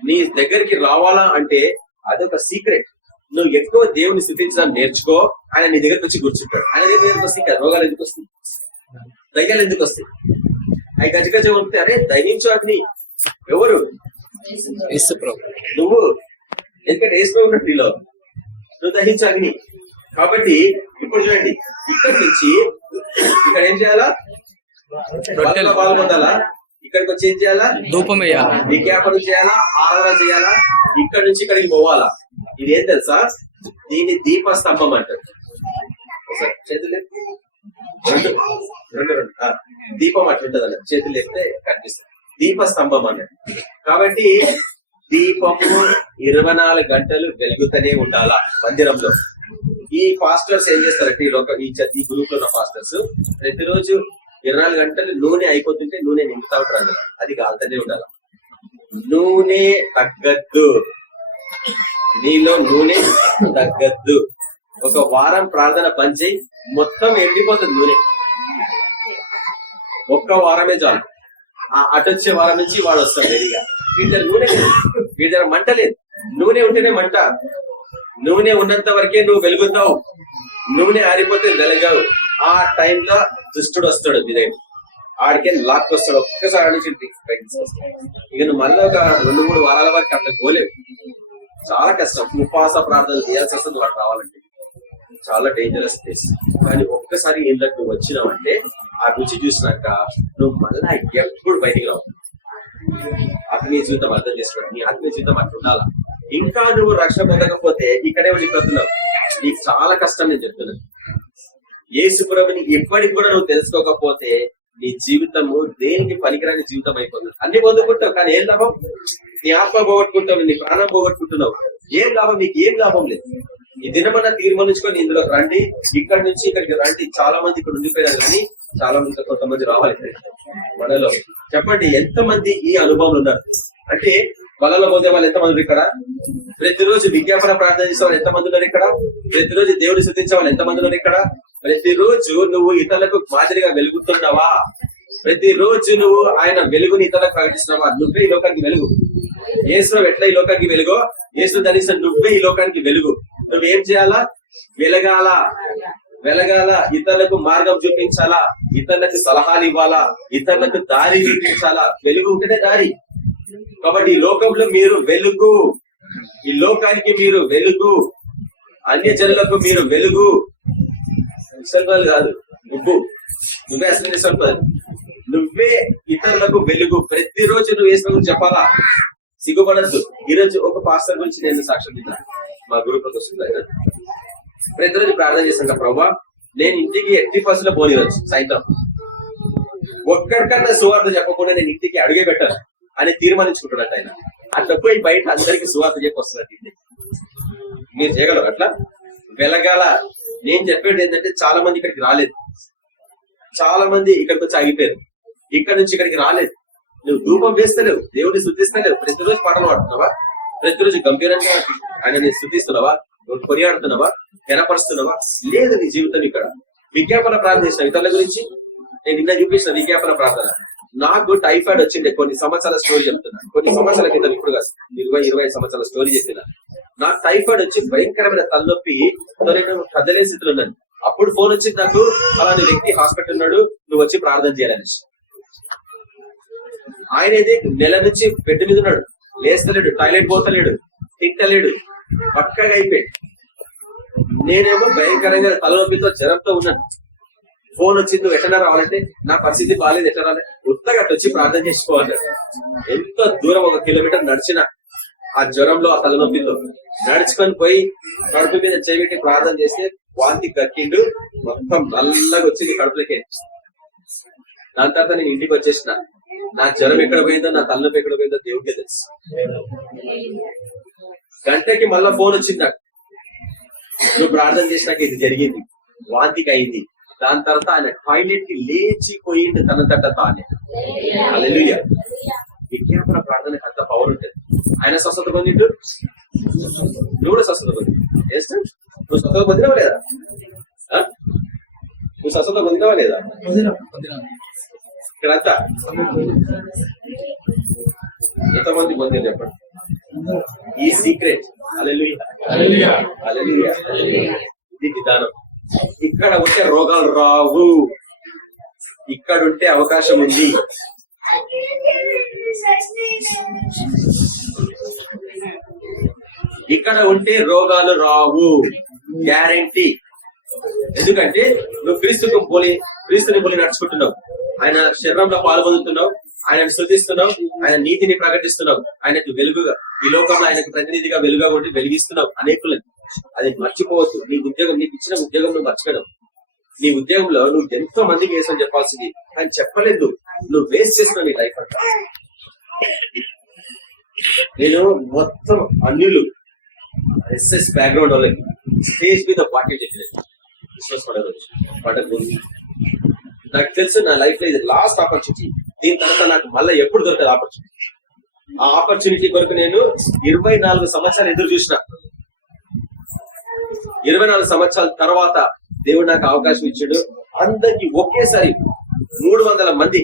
నీ దగ్గరికి రావాలా అంటే అదొక సీక్రెట్. నువ్వు ఎక్కువ దేవుని స్థుతించడం నేర్చుకో, ఆయన నీ దగ్గరికి వచ్చి కూర్చుంటాడు. ఆయన దగ్గరికి వస్తాయి కదా రోగాలు ఎందుకు వస్తాయి, దయ్యాలు ఎందుకు వస్తాయి? అవి గజగజ పంపితే అరే దయించు అగ్ని ఎవరు? నువ్వు. ఎందుకంటే వేసుకో ఉన్నట్టు నీలో నువ్వు దహించు అగ్ని. కాబట్టి ఇప్పుడు చూడండి, ఇక్కడి నుంచి ఇక్కడ ఏం చేయాలా? పాల్గొనాలా. ఇక్కడికి వచ్చి ఏం చేయాలా? ధూపం వేయాలా, విజ్ఞాపనం చేయాలా, ఆరాధన చేయాలా. ఇక్కడ నుంచి ఇక్కడికి పోవాలా. ఇది ఏం తెలుసా? దీన్ని దీపస్తంభం అంటారు. చేతులు రెండు రెండు రెండు దీపం అట్లుంటది అన్న, చేతులు ఎత్తే కనిపిస్తుంది. దీపస్తంభం అన్నట్టు. కాబట్టి దీపము 24 గంటలు వెలుగుతూనే ఉండాలా మందిరంలో. ఈ పాస్టర్స్ ఏం చేస్తారంటే ఈ గ్రూప్ లో ఉన్న పాస్టర్స్ ప్రతిరోజు 24 గంటలు నూనె అయిపోతుంటే నూనె నింపుతా ఉంటారు అందులో. అది కాలుతూనే ఉండాలి. నూనె తగ్గద్దు, నీలో నూనె తగ్గద్దు. ఒక వారం ప్రార్థన పనిచేయి, మొత్తం ఎండిపోతుంది నూనె. ఒక్క వారమే చాలు. అటొచ్చే వారం నుంచి వాడు వస్తాడు రెడీగా. వీడి దగ్గర నూనె లేదు, వీడి దగ్గర మంట లేదు. నూనె ఉంటేనే మంట. నూనె ఉన్నంత వరకే నువ్వు వెలుగుతావు. నూనె ఆరిపోతే వెలగావు. ఆ టైంలో దుష్టుడు వస్తాడు మీ దగ్గర, ఆడికే లాక్ వస్తాడు. ఒక్కసారి నుంచి ఇక నువ్వు మళ్ళీ ఒక 2-3 వారాల వరకు అట్లా పోలేవు. చాలా కష్టం. ఉపవాస ప్రార్థన చేయాల్సి వస్తుంది వాడు రావాలంటే. చాలా డేంజరస్ ప్లేస్. కానీ ఒక్కసారి ఇళ్ళకి నువ్వు వచ్చినావంటే ఆ రుచి చూసినాక నువ్వు మళ్ళా ఎప్పుడు బయటికి రావు. ఆత్మీయ జీవితం అర్థం చేసుకోవాలి. నీ ఆత్మీయ జీవితం అట్లా ఉండాలా. ఇంకా నువ్వు రక్షణ పొందకపోతే ఇక్కడే ఉండిపోతున్నావు. నీకు చాలా కష్టం నేను చెప్తున్నాను. యేసు ప్రభువుని ఎప్పటికి కూడా నువ్వు తెలుసుకోకపోతే నీ జీవితము దేనికి పనికిరాని జీవితం అయిపోతుంది. అన్ని పొందుకుంటావు కానీ ఏం లాభం? నీ ఆత్మ పోగొట్టుకుంటావు, నీ ప్రాణం పోగొట్టుకుంటున్నావు. ఏం లాభం? నీకు ఏం లాభం లేదు. ఈ దినమన్నా తీర్మానించుకొని ఇందులో రండి, ఇక్కడి నుంచి ఇక్కడికి రండి. చాలా మంది ఇక్కడ ఉండిపోయారు కానీ చాలా మంది కొంతమంది రావాలి మనలో. చెప్పండి, ఎంతమంది ఈ అనుభవం ఉన్నారు? అంటే వలలో పోతే వాళ్ళు ఎంతమంది ఇక్కడ? ప్రతిరోజు విజ్ఞాపన ప్రార్థన చేసే వాళ్ళు ఎంతమంది ఉన్నారు ఇక్కడ? ప్రతిరోజు దేవుని స్తుతించే వాళ్ళు ఎంతమంది ఉన్నారు ఇక్కడ? ప్రతిరోజు నువ్వు ఇతరులకు మాదిరిగా వెలుగుతున్నావా? ప్రతిరోజు నువ్వు ఆయన వెలుగుని ఇతరులకు ప్రకటిస్తున్నావా? నువ్వే ఈ లోకానికి వెలుగు. యేసు ఎట్లా ఈ లోకానికి వెలుగో, యేసు ధరిస్తున్న నువ్వే ఈ లోకానికి వెలుగు. నువ్వేం చేయాలా? వెలగాల. ఇతరులకు మార్గం చూపించాలా, ఇతరులకు సలహాలు ఇవ్వాలా, ఇతరులకు దారి చూపించాలా. వెలుగు ఉంటేనే దారి. కాబట్టి ఈ లోకంలో మీరు వెలుగు, ఈ లోకానికి మీరు వెలుగు, అన్య జనులకు మీరు వెలుగు. నిస్సల్పాలు కాదు, నువ్వే అసలు నిస్సల్పాలు. నువ్వే ఇతరులకు వెలుగు. ప్రతిరోజు నువ్వు వేసిన గురించి చెప్పాలా, సిగ్గుపడద్దు. ఈరోజు ఒక పాస్టర్ గురించి నేను సాక్ష్యం ఇద్దాను. మా గ్రూప్ లోకి వస్తుంది ఆయన. ప్రతిరోజు ప్రార్థన చేశాను, ప్రభా నేను ఇంటికి ఎట్టి ఫస్ట్లో పోనిరొచ్చు, సాయంత్రం ఒక్కడికన్నా సువార్త చెప్పకుండా నేను ఇంటికి అడుగే పెట్టాను అని తీర్మానించుకుంటున్నట్టు ఆయన. అట్లా పోయి బయట అందరికి సువార్త చెప్పి వస్తున్నట్టు ఇంటికి. మీరు చేయగలరు అట్లా? వెలగాల. నేను చెప్పేది ఏంటంటే చాలా మంది ఇక్కడికి రాలేదు, చాలా మంది ఇక్కడికి వచ్చి ఆగిపోయారు. ఇక్కడ నుంచి ఇక్కడికి రాలేదు. నువ్వు ధూపం వేస్తలేవు, దేవుడిని స్తుతిస్తలేవు. ప్రతిరోజు పాటలు పాడుతున్నావా? ప్రతిరోజు గంభీరంగా ఆయన నేను స్తుతిస్తున్నావా? నువ్వు కొనియాడుతున్నావా? కనపరుస్తున్నావా? లేదు నీ జీవితం. ఇక్కడ విజ్ఞాపన ప్రార్థన చేసిన ఇతరుల గురించి నేను నిన్న చూపించిన విజ్ఞాపన ప్రార్థన. నాకు టైఫాయిడ్ వచ్చిండే కొన్ని సంవత్సరాల స్టోరీ చెప్తున్నా. కొన్ని సంవత్సరాల క్రితం, ఇప్పుడు 20-25 సంవత్సరాల స్టోరీ చెప్పిన. నాకు టైఫాయిడ్ వచ్చి భయంకరమైన తలనొప్పి, నేను కదలే స్థితిలో ఉన్నాను. అప్పుడు ఫోన్ వచ్చింది నాకు, అలాంటి వ్యక్తి హాస్పిటల్ ఉన్నాడు, నువ్వు వచ్చి ప్రార్థన చేయాలని. ఆయన అయితే నెల నుంచి బెడ్ మీద ఉన్నాడు, లేస్తలేడు, టాయిలెట్ పోతలేడు, తింటలేడు, పక్కగా అయిపోయాడు. నేనేమో భయంకరంగా తలనొప్పితో జ్వరంతో ఉన్నాను. ఫోన్ వచ్చింది, నువ్వు ఎట్లా రావాలంటే నా పరిస్థితి బాగాలేదు, ఎట్లా రావాలి? ఉత్తగా వచ్చి ప్రార్థన చేసుకోవాలి. ఎంతో దూరం 1 కిలోమీటర్ నడిచిన ఆ జ్వరంలో, ఆ తలనొప్పితో నడుచుకొని పోయి కడుపు మీద చేపెట్టి ప్రార్థన చేస్తే వాంతి కక్కిండు, మొత్తం నల్లగా వచ్చింది కడుపులకే. దాని తర్వాత నేను ఇంటికి వచ్చేసిన. నా జ్వరం ఎక్కడ పోయిందో, నా తలనొప్పి ఎక్కడ పోయిందో దేవుడికే తెలుసు. గంటకి మళ్ళా ఫోన్ వచ్చింది నాకు, నువ్వు ప్రార్థన చేసినాక ఇది జరిగింది, వాంతికి అయింది. దాని తర్వాత ఆయన టాయిలెట్ కి లేచిపోయింది తన తట్ట తానే. హల్లెలూయా. విజ్ఞాపన ప్రార్థనకి అంత పవర్ ఉంటుంది. ఆయన స్వస్థత పొందిండు, నువ్వు కూడా స్వస్థత పొంది. నువ్వు స్వస్థత పొందినవా లేదా? నువ్వు స్వస్థత పొందినవా లేదా? ఇక్కడంతా ఎంతమంది పొందారు చెప్పండి ఈ సీక్రెట్? హల్లెలూయా. హల్లెలూయా. ఇది విధానం. ఇక్కడ ఉంటే రోగాలు రావు, ఇక్కడ ఉంటే అవకాశం ఉంది. ఇక్కడ ఉంటే రోగాలు రావు, గ్యారంటీ. ఎందుకంటే నువ్వు క్రీస్తుని పోలి నడుచుకుంటున్నావు, ఆయన శరీరంలో పాల్పొందుతున్నావు, ఆయనను స్తుతిస్తున్నావు, ఆయన నీతిని ప్రకటిస్తున్నావు, ఆయనకు వెలుగుగా ఈ లోకంలో ఆయనకు ప్రతినిధిగా వెలుగుగా ఉండి వెలిగిస్తున్నావు అనేకులని. అది మర్చిపోవద్దు. నీ ఉద్యోగం, నీకు ఇచ్చిన ఉద్యోగం నువ్వు మర్చిపోయావు. నీ ఉద్యోగంలో నువ్వు ఎంతో మందికి వేసని చెప్పాల్సింది, కానీ చెప్పలేదు. నువ్వు వేస్ట్ చేస్తున్నావు నీ లైఫ్ అంతా. నేను మొత్తం అన్యులు ఎస్ఎస్ బ్యాక్గ్రౌండ్ వాళ్ళకి స్టేజ్ మీద పార్టీ చెప్పినది క్రిస్మస్ పండుగ. నాకు తెలుసు నా లైఫ్ లో ఇది లాస్ట్ ఆపర్చునిటీ. దీని తర్వాత నాకు మళ్ళీ ఎప్పుడు దొరకదు ఆపర్చునిటీ. ఆ ఆపర్చునిటీ కొరకు నేను 24 సంవత్సరాలు ఎదురు చూసిన. 24 సంవత్సరాల తర్వాత దేవుడు నాకు అవకాశం ఇచ్చాడు. అందరికి ఒకేసారి 300 మంది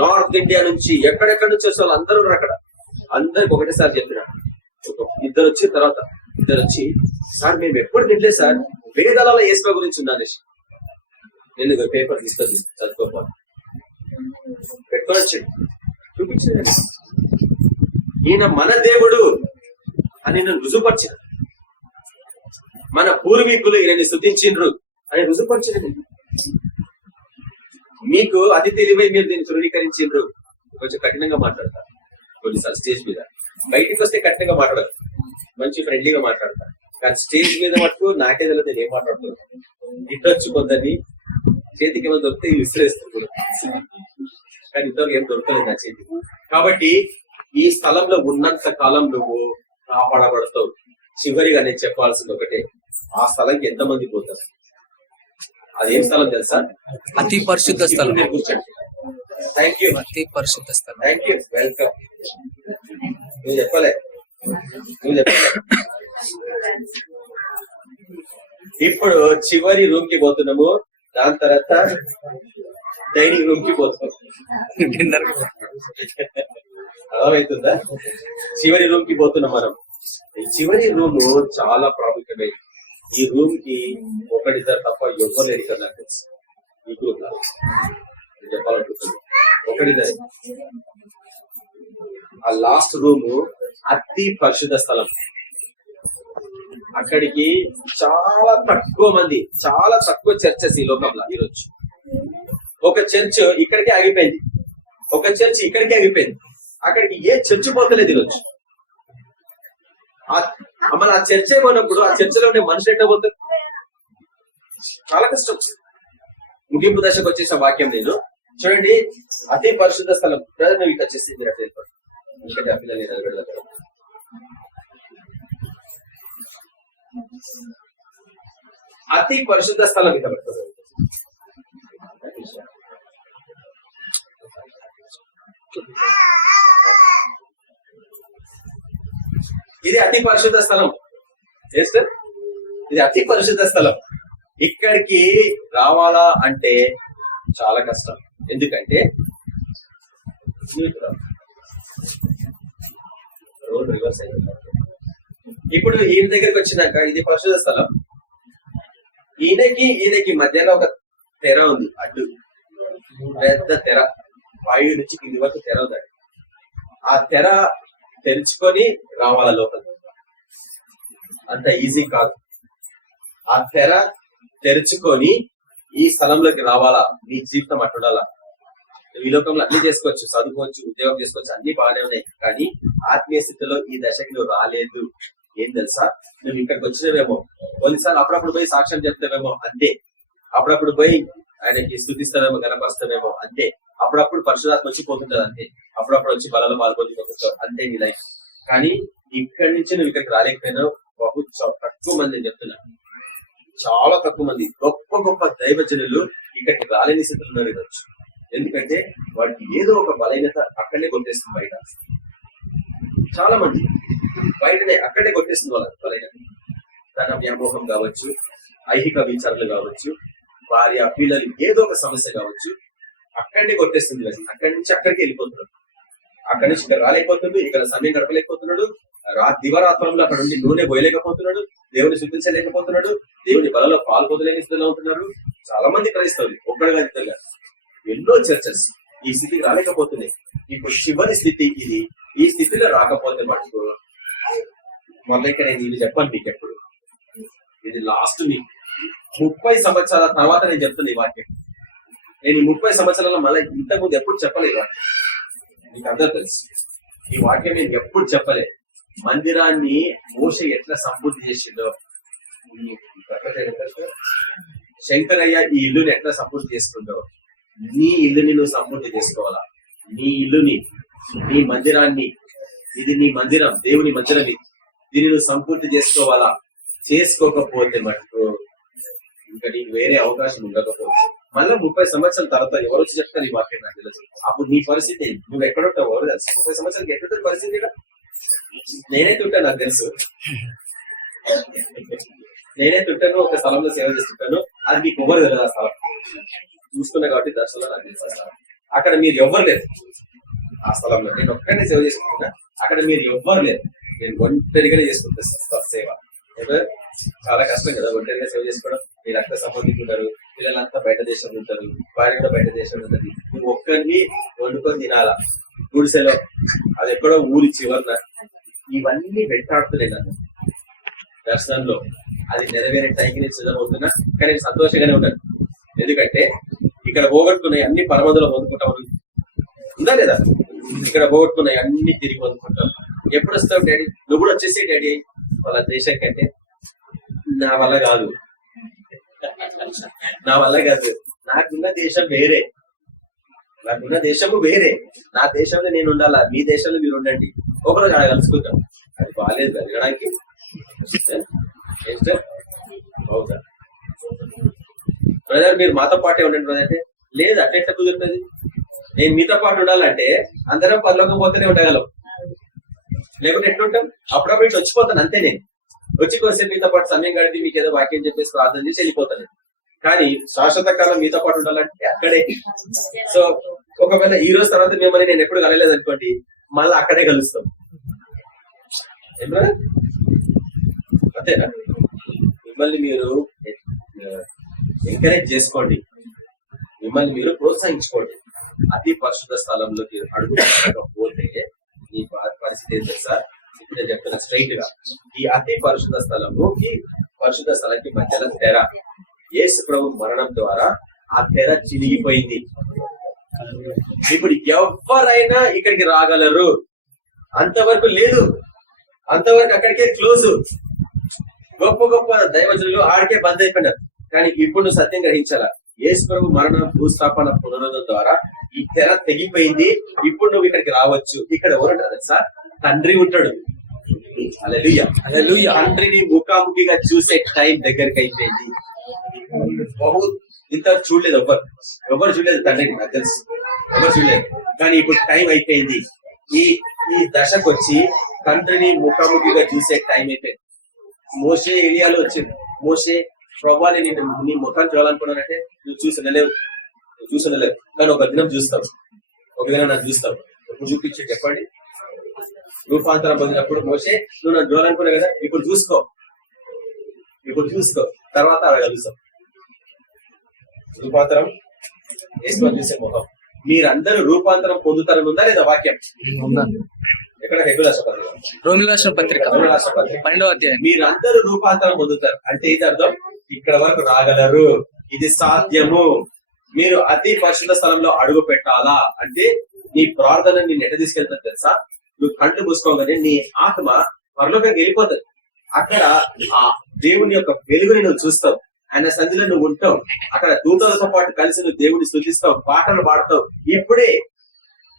నార్త్ ఇండియా నుంచి ఎక్కడెక్కడి నుంచి వచ్చే వాళ్ళు అందరూ ఉన్నారు అక్కడ. అందరికి ఒకటేసారి చెప్పిన. ఇద్దరు వచ్చిన తర్వాత ఇద్దరు వచ్చి, సార్ మేము ఎప్పుడు తినలేదు సార్, వేదాలలో యేసు గురించి ఉందని. నేను పేపర్ తీసుకొని చదువుకోవాలి పెట్టుకొని వచ్చాడు, చూపించాడు. ఈయన మన దేవుడు అని నేను రుజువుపరిచిన. మన పూర్వీకులు ఈయనని స్తుతించిండ్రు అని రుజువుపరిచిన. మీకు అతి తెలివై మీరు దీన్ని ధృవీకరించిండ్రు. కొంచెం కఠినంగా మాట్లాడతారు కొన్నిసార్లు స్టేజ్ మీద. బయటికి వస్తే కఠినంగా మాట్లాడరు, మంచి ఫ్రెండ్లీగా మాట్లాడతారు. కానీ స్టేజ్ మీద మటుకు నాకే తెలియదు నేను ఏం మాట్లాడుతున్నాను. ఇట్టొచ్చు కొందరిని, చేతికి ఏమైనా దొరికితే విసిరేస్తుంది. కానీ ఇంతవరకు ఏం దొరకలేదు నా చేతికి. కాబట్టి ఈ స్థలంలో ఉన్నంత కాలం నువ్వు కాపాడబడతావు. చివరిగా నేను చెప్పాల్సింది ఒకటే, ఆ స్థలంకి ఎంతమంది పోతారు? అదేం స్థలం తెలుసా? అతి పరిశుద్ధ స్థలం. కూర్చోండి. Thank you. అతి పరిశుద్ధ స్థలం. Thank you. వెల్కమ్. నువ్వు చెప్పలే. ఇప్పుడు చివరి రూమ్ కి పోతున్నాము. దాని తర్వాత డైనింగ్ రూమ్ కి పోతున్నాం. అర్థమవుతుందా? చివరి రూమ్ కి పోతున్నాం మనం. ఈ చివరి రూమ్ చాలా ప్రాముఖ్యమైనది. ఈ రూమ్ కి ఒకటిద్దరు తప్ప ఎవరు లేరు ఇక్కడ నాకు తెలుసు. ఈ గ్రూప్ లో చెప్పాలనుకుంటున్నాను, ఒకటిద్దరు. ఆ లాస్ట్ రూమ్ అతి పరిశుద్ధ స్థలం. అక్కడికి చాలా తక్కువ మంది, చాలా తక్కువ చర్చెస్ ఈ లోకంలో ఈరోజు. ఒక చర్చ్ ఇక్కడికే ఆగిపోయింది, ఒక చర్చ్ ఇక్కడికే ఆగిపోయింది. అక్కడికి ఏ చర్చ్ పోతలేదు ఈరోజు. మన ఆ చర్చ పోయినప్పుడు ఆ చర్చలో ఉండే మనుషులు ఎట్లా పోతారు? చాలా కష్టం. ముగింపు దశకు వచ్చేసిన వాక్యం నేను చూడండి. అతి పరిశుద్ధ స్థలం. ప్రజలు ఇక్కడ వచ్చేసి మీరు అట్లా వెళ్ళిపోండి. ఎందుకంటే ఆ పిల్లల్ని నిలబెడతారు. అతి పరిశుద్ధ స్థలం ఇక్కడ పెడతారు. ఇది అతి పరిశుద్ధ స్థలం. ఇది అతి పరిశుద్ధ స్థలం. ఇక్కడికి రావాలా అంటే చాలా కష్టం. ఎందుకంటే రోడ్ రివర్స్ అయింది. ఇప్పుడు ఈయన దగ్గరికి వచ్చినాక ఇది పరిశుద్ధ స్థలం. ఈయనకి మధ్యలో ఒక తెర ఉంది, అడ్డు పెద్ద తెర, 5 నుంచి కింది వరకు తెర ఉంది. ఆ తెర తెరుచుకొని రావాలా లోపల. అంత ఈజీ కాదు. ఆ తెర తెరుచుకొని ఈ స్థలంలోకి రావాలా. నీ జీవితం అట్టుండాలా. ఈ లోకంలో అన్ని చేసుకోవచ్చు, చదువుకోవచ్చు, ఉద్యోగం చేసుకోవచ్చు, అన్ని బాగానే ఉన్నాయి. కానీ ఆత్మీయ స్థితిలో ఈ దశకి నువ్వు రాలేదు. ఏం తెలుసా? నువ్వు ఇక్కడికి వచ్చినవేమో, కొన్నిసార్లు అప్పుడప్పుడు పోయి సాక్ష్యం చెప్తావేమో అంతే, అప్పుడప్పుడు పోయి ఆయనకి స్తుతిస్తావేమో, గణపరుస్తావేమో అంతే. అప్పుడప్పుడు పరిశుధాత్మ వచ్చి పోతుంటది అంతే, అప్పుడప్పుడు వచ్చి బలలో పాల్పొందుకుంటావు అంతే నీ లైఫ్. కానీ ఇక్కడి నుంచి నువ్వు ఇక్కడికి రాలేకపోయినా తక్కువ మంది నేను చెప్తున్నా, చాలా తక్కువ మంది. గొప్ప గొప్ప దైవజనులు ఇక్కడికి రాలేని స్థితిలో ఉన్నారు ఈరోజు. ఎందుకంటే వాడికి ఏదో ఒక బలహీనత అక్కడనే కొట్టేస్తుంది బయట. చాలా మంది బయటనే అక్కడే కొట్టేస్తుంది వాళ్ళ బలహీనత. తన వ్యామోహం కావచ్చు, ఐహిక విచారాలు కావచ్చు, భార్య పిల్లలు ఏదో ఒక సమస్య కావచ్చు, అక్కడనే కొట్టేస్తుంది. అక్కడి నుంచి అక్కడికి వెళ్ళిపోతున్నాడు, అక్కడి నుంచి ఇక్కడ రాలేకపోతున్నాడు, ఇక్కడ సమయం గడపలేకపోతున్నాడు, దివరాత్రంలో అక్కడ ఉండి నూనె పోయలేకపోతున్నాడు, దేవుని శుద్ధించలేకపోతున్నాడు, దేవుని బలలో పాల్పొందలేని స్థితిలో ఉంటున్నారు. చాలా మంది క్రైస్తవులు, ఒక్కడుగా ఇద్దరుగా ఎన్నో చర్చస్ ఈ స్థితికి రాలేకపోతున్నాయి. ఇప్పుడు చివరి స్థితి ఇది. ఈ స్థితిలో రాకపోతే మటుకు మళ్ళీ ఇక్కడ నేను చెప్పాను మీకు ఎప్పుడు, ఇది లాస్ట్ మీకు 30 సంవత్సరాల తర్వాత నేను చెప్తున్నా ఈ వాక్యం. నేను 30 సంవత్సరాల మళ్ళీ ఇంతకుముందు ఎప్పుడు చెప్పలేదు వాక్యం, మీకు అందరూ తెలుసు. ఈ వాక్యం నేను ఎప్పుడు చెప్పలేదు. మందిరాన్ని మోషే ఎట్లా సంపూర్తి చేసిండో, శంకరయ్య ఈ ఇల్లుని ఎట్లా సంపూర్తి చేసుకుంటో, నీ ఇల్లుని నువ్వు సంపూర్తి చేసుకోవాలా. నీ ఇల్లుని, నీ మందిరాన్ని, ఇది నీ మందిరం, దేవుని మందిరం ఇది, దీన్ని నువ్వు సంపూర్తి చేసుకోవాలా. చేసుకోకపోతే మటుకు ఇంకా నీకు వేరే అవకాశం ఉండకపోవచ్చు. మళ్ళీ 30 సంవత్సరాల తర్వాత ఎవరు వచ్చి చెప్తారు ఈ వాక్యం నాకు తెలుసు. అప్పుడు నీ పరిస్థితి నువ్వు ఎక్కడుంటావు ఎవరు తెలుసు. 30 సంవత్సరాలకి ఎక్కడ పరిస్థితి నేనైతే ఉంటాను, నాకు తెలుసు. నేనైతే ఉంటాను, ఒక స్థలంలో సేవ చేస్తుంటాను, అది మీకు ఎవరు తెలియదు. ఆ స్థలం చూసుకున్నా కాబట్టి దర్శనంలో నాకు తెలుసు. అక్కడ మీరు ఎవ్వరు లేరు. ఆ స్థలంలో నేను ఒక్కడే సేవ చేసుకుంటున్నా, అక్కడ మీరు ఎవ్వరు లేరు. నేను ఒంటరిగానే చేసుకుంటాను సేవ. చాలా కష్టం కదా ఒంటరిగా సేవ చేసుకోవడం. మీరు రక్త సంబంధికులు ఉంటారు, పిల్లలంతా బయట దేశంలో ఉంటారు, భార్య కూడా బయట దేశంలో ఉంటుంది. నువ్వు ఒక్కరిని వండుకొని తినాలా గుడిసెలో, అది ఎక్కడో ఊరి చివరిన. ఇవన్నీ వెంటాడుతున్నాయి నన్ను దర్శనంలో. అది నెరవేరే టైంకి నేను సిద్ధమవుతున్నా, కానీ నేను సంతోషంగానే ఉన్నాను. ఎందుకంటే ఇక్కడ పోగొట్టుకున్నాయి అన్ని పరమందులో పొందుకుంటాం ఉందా లేదా? ఇక్కడ పోగొట్టుకున్నాయి అన్ని తిరిగి పొందుకుంటాం. ఎప్పుడు వస్తావు డాడీ? నువ్వు కూడా వచ్చేసి డాడీ వాళ్ళ దేశం కంటే. నా వల్ల కాదు, నా వల్ల కాదు. నాకున్న దేశం వేరే, నాకున్న దేశము వేరే. నా దేశంలో నేను ఉండాలా, మీ దేశంలో మీరు ఉండండి. ఒకరోజు ఆడ కలుసుకుంటాం. అది బాగాలేదు జరగడానికి. బ్రదర్ మీరు మాతో పాటే ఉండండి బ్రదర్ అంటే, లేదు అట్లా కుదురుతుంది. నేను మీతో పాటు ఉండాలంటే అందరం పనిలోకి పోతేనే ఉండగలం, లేకుంటే ఎట్లుంటాం? అప్పుడప్పుడు ఇట్లా వచ్చిపోతాను అంతే. నేను వచ్చి కొంచెం మీతో పాటు సమయం గడిపి మీకు ఏదో వాక్యం చెప్పేసి ప్రార్థన చేసి వెళ్ళిపోతాను. కానీ శాశ్వత కాలం మీతో పాటు ఉండాలంటే అక్కడే. సో ఒకవేళ ఈ రోజు తర్వాత మిమ్మల్ని నేను ఎప్పుడు కలలేదు అనుకోండి, మళ్ళీ అక్కడే కలుస్తాం. అంతేనా? మిమ్మల్ని మీరు ఎంకరేజ్ చేసుకోండి, మిమ్మల్ని మీరు ప్రోత్సహించుకోండి. అతి పరిశుద్ధ స్థలంలోకి అడుగు పెట్టకపోతే ఈ పరిస్థితి ఏం తెలుసా? ఇప్పుడు నేను చెప్తున్నా స్ట్రైట్ గా, ఈ అతి పరిశుద్ధ స్థలము ఈ పరిశుద్ధ స్థలానికి మధ్యలో తెర, యేసు ప్రభు మరణం ద్వారా ఆ తెర చినిగిపోయింది. ఇప్పుడు ఎవరైనా ఇక్కడికి రాగలరు, అంతవరకు లేదు, అంతవరకు అక్కడికే క్లోజ్. గొప్ప గొప్ప దైవజనులు ఆడికే బంద్ అయిపోయినారు. కానీ ఇప్పుడు నువ్వు సత్యం గ్రహించాలా, యేసు ప్రభు మరణం భూస్థాపన పునరుద్ధరణ ద్వారా ఈ తెర తెగిపోయింది. ఇప్పుడు నువ్వు ఇక్కడికి రావచ్చు. ఇక్కడ ఎవరుంటారు సార్? తండ్రి ఉంటాడు. హల్లెలూయా, హల్లెలూయా. తండ్రిని ముఖాముఖిగా చూసే టైం దగ్గరికి అయిపోయింది. ఇంత చూడలేదు, ఎవరు చూడలేదు తండ్రిని, నాకు తెలుసు, ఎవరు చూడలేదు. కానీ ఇప్పుడు టైం అయిపోయింది. ఈ దశకు వచ్చి తండ్రిని ముఖాముఖిగా చూసే టైం అయిపోయింది. మోషే ఏలియాలో వచ్చింది. మోషే ప్రభువా నేను నీ ముఖాన్ని చూడాలనుకున్నానంటే నువ్వు చూసినలేవు, కానీ ఒక దినం చూస్తావు, ఒక దినం నన్ను చూస్తావు. ఎప్పుడు చూపించి చెప్పండి? రూపాంతరం పొందినప్పుడు మోషే నువ్వు నన్ను చూడాలనుకున్నావు కదా, ఇప్పుడు చూసుకో, తర్వాత అలా కలుస్తాం. రూపాంతరం వేసుకొని చూసే ముఖం. మీరందరూ రూపాంతరం పొందుతారని ఉందా లేదా వాక్యం? ఎక్కడ? రోమిల రాష్ట్ర పత్రిక 12వ అధ్యాయం. మీరందరూ రూపాంతరం పొందుతారు అంటే ఇది అర్థం, ఇక్కడ వరకు రాగలరు, ఇది సాధ్యము. మీరు అతి పరిశుద్ధ స్థలంలో అడుగు పెట్టాలా అంటే నీ ప్రార్థన నేను ఎట్ట తీసుకెళ్తాను తెలుసా? నువ్వు కంటు మూసుకోగానే నీ ఆత్మ పరలోకానికి వెళ్ళిపోతుంది. అక్కడ ఆ దేవుని యొక్క వెలుగుని నువ్వు చూస్తావు. ఆయన సన్నిధిలో నువ్వు ఉంటావు. అక్కడ దూతలతో పాటు కలిసి నువ్వు దేవుడిని స్తుతిస్తావు, పాటలు పాడతావు. ఇప్పుడే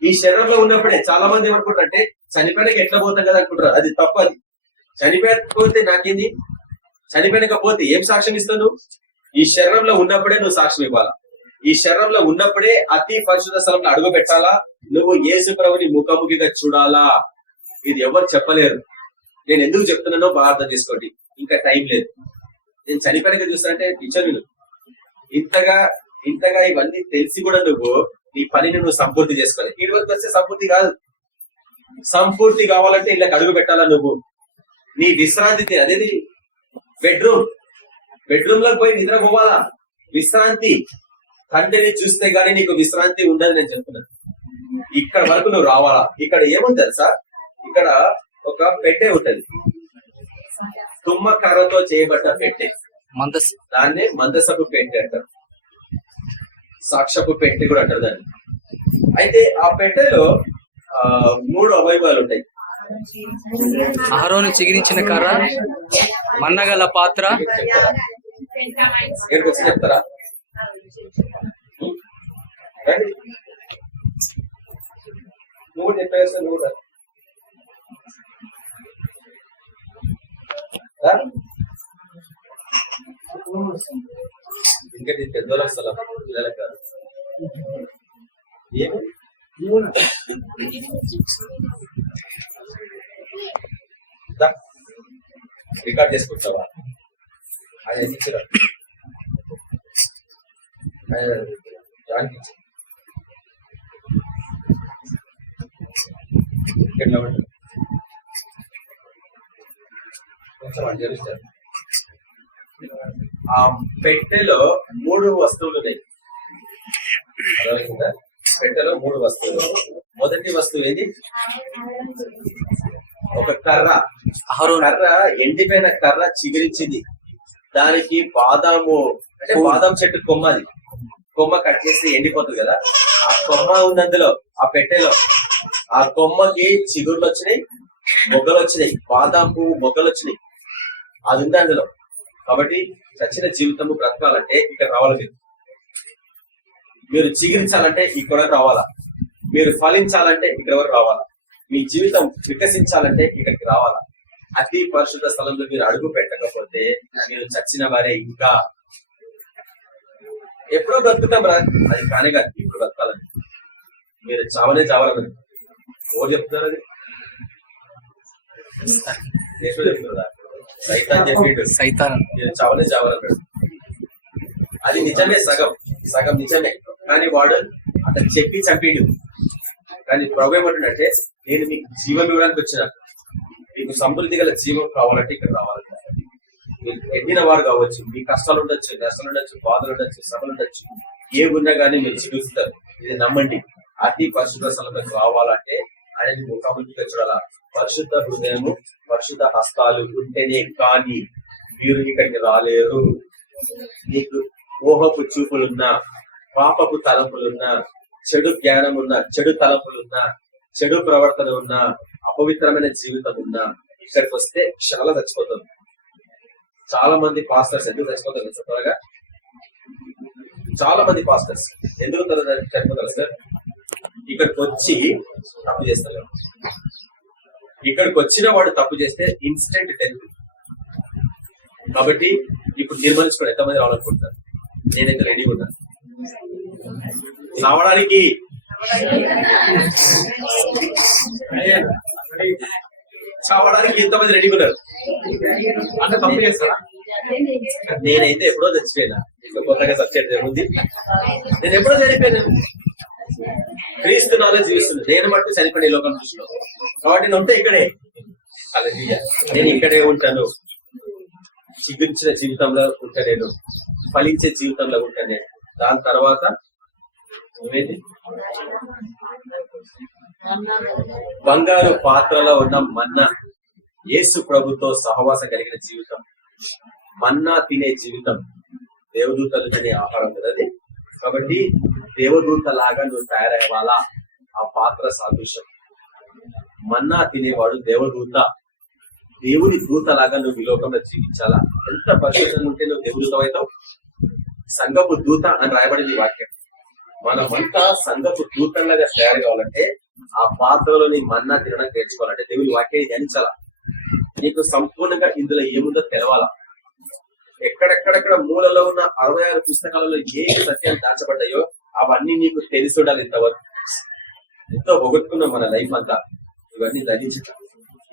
ఈ శరీరంలో ఉన్నప్పుడే చాలా మంది ఏమనుకుంటారంటే చనిపోయినకి ఎట్లా పోతాం కదా అనుకుంటారు. అది తప్పు. అది చనిపోతే నాకేంది, చనిపోయినకపోతే ఏం సాక్ష్యం ఇస్తావు నువ్వు? ఈ శరీరంలో ఉన్నప్పుడే నువ్వు సాక్ష్యం ఇవ్వాలా. ఈ శరీరంలో ఉన్నప్పుడే అతి పరిశుద్ధ స్థలంలో అడుగు పెట్టాలా. నువ్వు యేసు ప్రభుని ముఖాముఖిగా చూడాలా. ఇది ఎవరు చెప్పలేరు. నేను ఎందుకు చెప్తున్నానో బాగా అర్థం చేసుకోండి. ఇంకా టైం లేదు. నేను చనిపోయినగా చూస్తానంటే ఇచ్చను ఇంతగా ఇవన్నీ తెలిసి కూడా నువ్వు నీ పనిని నువ్వు సంపూర్తి చేసుకోవాలి. ఈ వరకు వస్తే సంపూర్తి కాదు. సంపూర్తి కావాలంటే ఇలా అడుగు పెట్టాలా. నువ్వు నీ విశ్రాంతి అదేది బెడ్రూమ్ లోకి పోయి నిద్ర పోవాలా. విశ్రాంతి తండ్రిని చూస్తే గానీ నీకు విశ్రాంతి ఉండదు. నేను చెప్తున్నాను. ఇక్కడ వరకు నువ్వు రావాలా. ఇక్కడ ఏముంది తెలుసా, ఇక్కడ ఒక పెట్టె ఉంటది, తుమ్మ కర్రతో చేయబడ్డ పెట్టె. దాన్నే మందసపు పెట్టె అంటారు, సాక్ష్యపు పెట్టె కూడా అంటారు దాన్ని. అయితే ఆ పెట్టెలో 3 అవయవాలు ఉంటాయి. అహరోను చిగిరించిన కర్ర, మన్నగల పాత్ర. ఇక్కడికి వచ్చి చెప్తారా? నువ్వు చెప్పేస్తా. నువ్వు ఇంకా పెద్దోళ్ళ స్థలం పిల్లలకి కాదు. ఏమి రికార్డ్ చేసుకుంటావా? ఆయన ఇచ్చారా? ఆ పెట్టెలో 3 వస్తువులు ఉన్నాయి. పెట్టెలో 3 వస్తువులు. మొదటి వస్తువు ఏది? ఒక కర్ర. కర్ర ఎండిపోయిన కర్ర చిగురించింది. దానికి బాదాము అంటే బాదాం చెట్టు కొమ్మది. కొమ్మ కట్ చేసి ఎండిపోతుంది కదా. ఆ కొమ్మ ఉన్నందులో ఆ పెట్టెలో ఆ కొమ్మకి చిగుర్లు వచ్చినాయి, మొగ్గలు వచ్చినాయి, బాదాం పువ్వు మొగ్గలు వచ్చినాయి. అది ఉంది అందులో. కాబట్టి చచ్చిన జీవితము బ్రతకాలంటే ఇక్కడ రావాలి. మీరు చిగురించాలంటే ఇక్కడ రావాలా. మీరు ఫలించాలంటే ఇక్కడ వరకు రావాలా. మీ జీవితం వికసించాలంటే ఇక్కడికి రావాలా. అతి పరిశుద్ధ స్థలంలో మీరు అడుగు పెట్టకపోతే మీరు చచ్చిన వారే. ఇంకా ఎప్పుడో బ్రతుకుతాం రా, అది కానే కాదు. ఇప్పుడు బ్రతకాలని మీరు చావాలని ఎవరు చెప్తున్నారు? అది ఎప్పుడు చెప్తున్నారా? సైతాన్ చెప్పిండు మీరు చావాలన్నాడు. అది నిజమే, సగం నిజమే. కానీ వాడు అతను చెప్పి చంపిండు. కానీ ప్రభు ఏమంటుంటే నేను మీకు జీవం ఇవ్వడానికి వచ్చిన, మీకు సమృద్ధి గల జీవం కావాలంటే ఇక్కడ రావాలి. మీరు ఎండిన వారు కావచ్చు, మీ కష్టాలు ఉండొచ్చు, నష్టాలు ఉండొచ్చు, బాధలు ఉండొచ్చు, శ్రమలు ఉండొచ్చు, ఏ ఉన్నా కానీ మీరు చిగురుస్తారు. ఇది నమ్మండి. అతి పరిశుద్ధ స్థలంలోకి రావాలంటే ఆయనని ముఖాముఖిగా చూడాలా. పరిశుద్ధ హృదయము, పరిశుద్ధ హస్తాలు ఉంటేనే కానీ మీరు ఇక్కడికి రాలేరు. మీకు మోహపు చూపులున్నా, పాపపు తలంపులున్నా, చెడు జ్ఞానం ఉన్నా, చెడు తలంపులున్నా, చెడు ప్రవర్తన ఉన్నా, అపవిత్రమైన జీవితం ఉన్నా ఇక్కడికి వస్తే చాలా చచ్చిపోతుంది. చాలా మంది పాస్టర్స్ ఎందుకు చచ్చిపోతారు త్వరగా? చాలా మంది పాస్టర్స్ ఎందుకు చచ్చిపోతారు సార్? ఇక్కడికి వచ్చి తప్పు చేస్తారు. ఇక్కడికి వచ్చిన వాడు తప్పు చేస్తే ఇన్స్టెంట్ డెత్. కాబట్టి ఇప్పుడు తీర్మానించుకోండి ఎంతమంది రావాలనుకుంటారు. నేనైతే రెడీ ఉన్నాను రావడానికి. చావడానికి ఎంతమంది రెడీ ఉన్నారు? అంటే తప్పు చేస్తారా? నేనైతే ఎప్పుడో చచ్చిపోయినా. కొత్తగా సబ్జెక్ట్ ఉంది. నేను ఎప్పుడో చనిపోయాను. క్రీస్తునాలో జీవిస్తున్నాను. నేను మట్టు చనిపోయిన లోకం దృష్టిలో. కాబట్టి నేను ఉంటే ఇక్కడే. అలా నేను ఇక్కడే ఉంటాను. చిగురించిన జీవితంలో ఉంటా నేను, ఫలించే జీవితంలో ఉంటా నేను. దాని తర్వాత ఏమైంది? బంగారు పాత్రలో ఉన్న మన్నా, యేసు ప్రభుతో సహవాసం కలిగిన జీవితం, మన్నా తినే జీవితం, దేవదూతలు తినే ఆహారం కదా అది. కాబట్టి దేవదూత లాగా నువ్వు తయారయ్యాలా. ఆ పాత్ర సాదృశ్యం. మన్నా తినేవాడు దేవదూత, దేవుని దూత లాగా నువ్వు ఈ లోకంలో జీవించాలా. ఎంత పరిశుద్ధంగా ఉంటే నువ్వు దేవుడితో అవుతావు. సంఘపు దూత అని రాయబడింది వాక్యం. మనమంతా సంఘపు దూతంలాగా తయారు కావాలంటే ఆ పాత్రలోని మన్నా తినడం నేర్చుకోవాలంటే దేవుడి వాక్యాన్ని ధ్యానించాలా. నీకు సంపూర్ణంగా ఇందులో ఏముందో తెలవాలా. ఎక్కడెక్కడెక్కడ మూలలో ఉన్న 66 పుస్తకాలలో ఏ సత్యాలు దాచబడ్డాయో అవన్నీ నీకు తెలిసి ఉండాలి. ఇంతవరకు ఎంతో పొగొట్టుకున్నాం మన లైఫ్ అంతా. ఇవన్నీ ధరించాలి.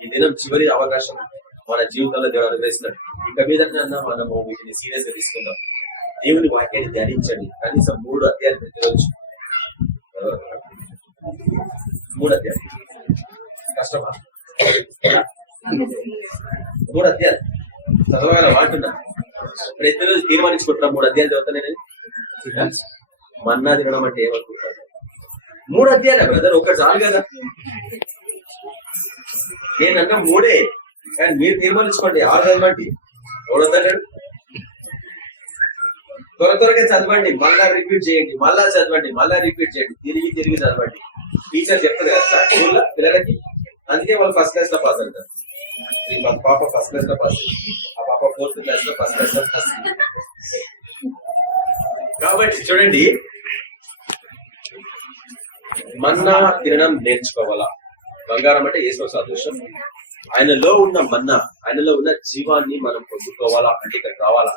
ఈ దినం చివరి అవకాశం మన జీవితంలో దేవుడు అనుగ్రహిస్తున్నాడు. ఇక మీద మనము వీటిని సీరియస్ గా తీసుకుందాం. దేవుని వాక్యాన్ని ధ్యానించండి. కనీసం 3 అధ్యాయాలు ప్రతిరోజు. 3 అధ్యాయాలు కష్టమా? 3 అధ్యాయాలు చదవగల వాటున్నా ప్రతిరోజు తీర్మానించుకుంటున్నా 3 అధ్యాయాలు చదువుతానే. మన్నా తినడం అంటే ఏమనుకుంటారు? 3 అధ్యాయాలు బ్రదర్, ఒకటి చాలు కదా. నేనన్నా 3, కానీ మీరు తీర్మానించుకోండి 6 చదవండి. ఎవడొద్దాడు? త్వరగా చదవండి, మళ్ళా రిపీట్ చేయండి, మళ్ళా చదవండి, మళ్ళా రిపీట్ చేయండి, తిరిగి చదవండి. టీచర్ చెప్తారు కదా సార్ స్కూల్లో పిల్లలకి, అందుకే వాళ్ళు ఫస్ట్ క్లాస్ లో పాస్ అవుతారు. మా పాప ఫస్ట్ క్లాస్ లో పాస్ అయింది, ఆ పాప 4th క్లాస్ లో ఫస్ట్ క్లాస్ లో పాస్ అయింది. కాబట్టి చూడండి, మన్నా తినడం నేర్చుకోవాలా. బంగారం అంటే యేసు సాదృశ్యం. ఆయనలో ఉన్న మన్నా, ఆయనలో ఉన్న జీవాన్ని మనం పొందుకోవాలా అంటే ఇక్కడ రావాలా.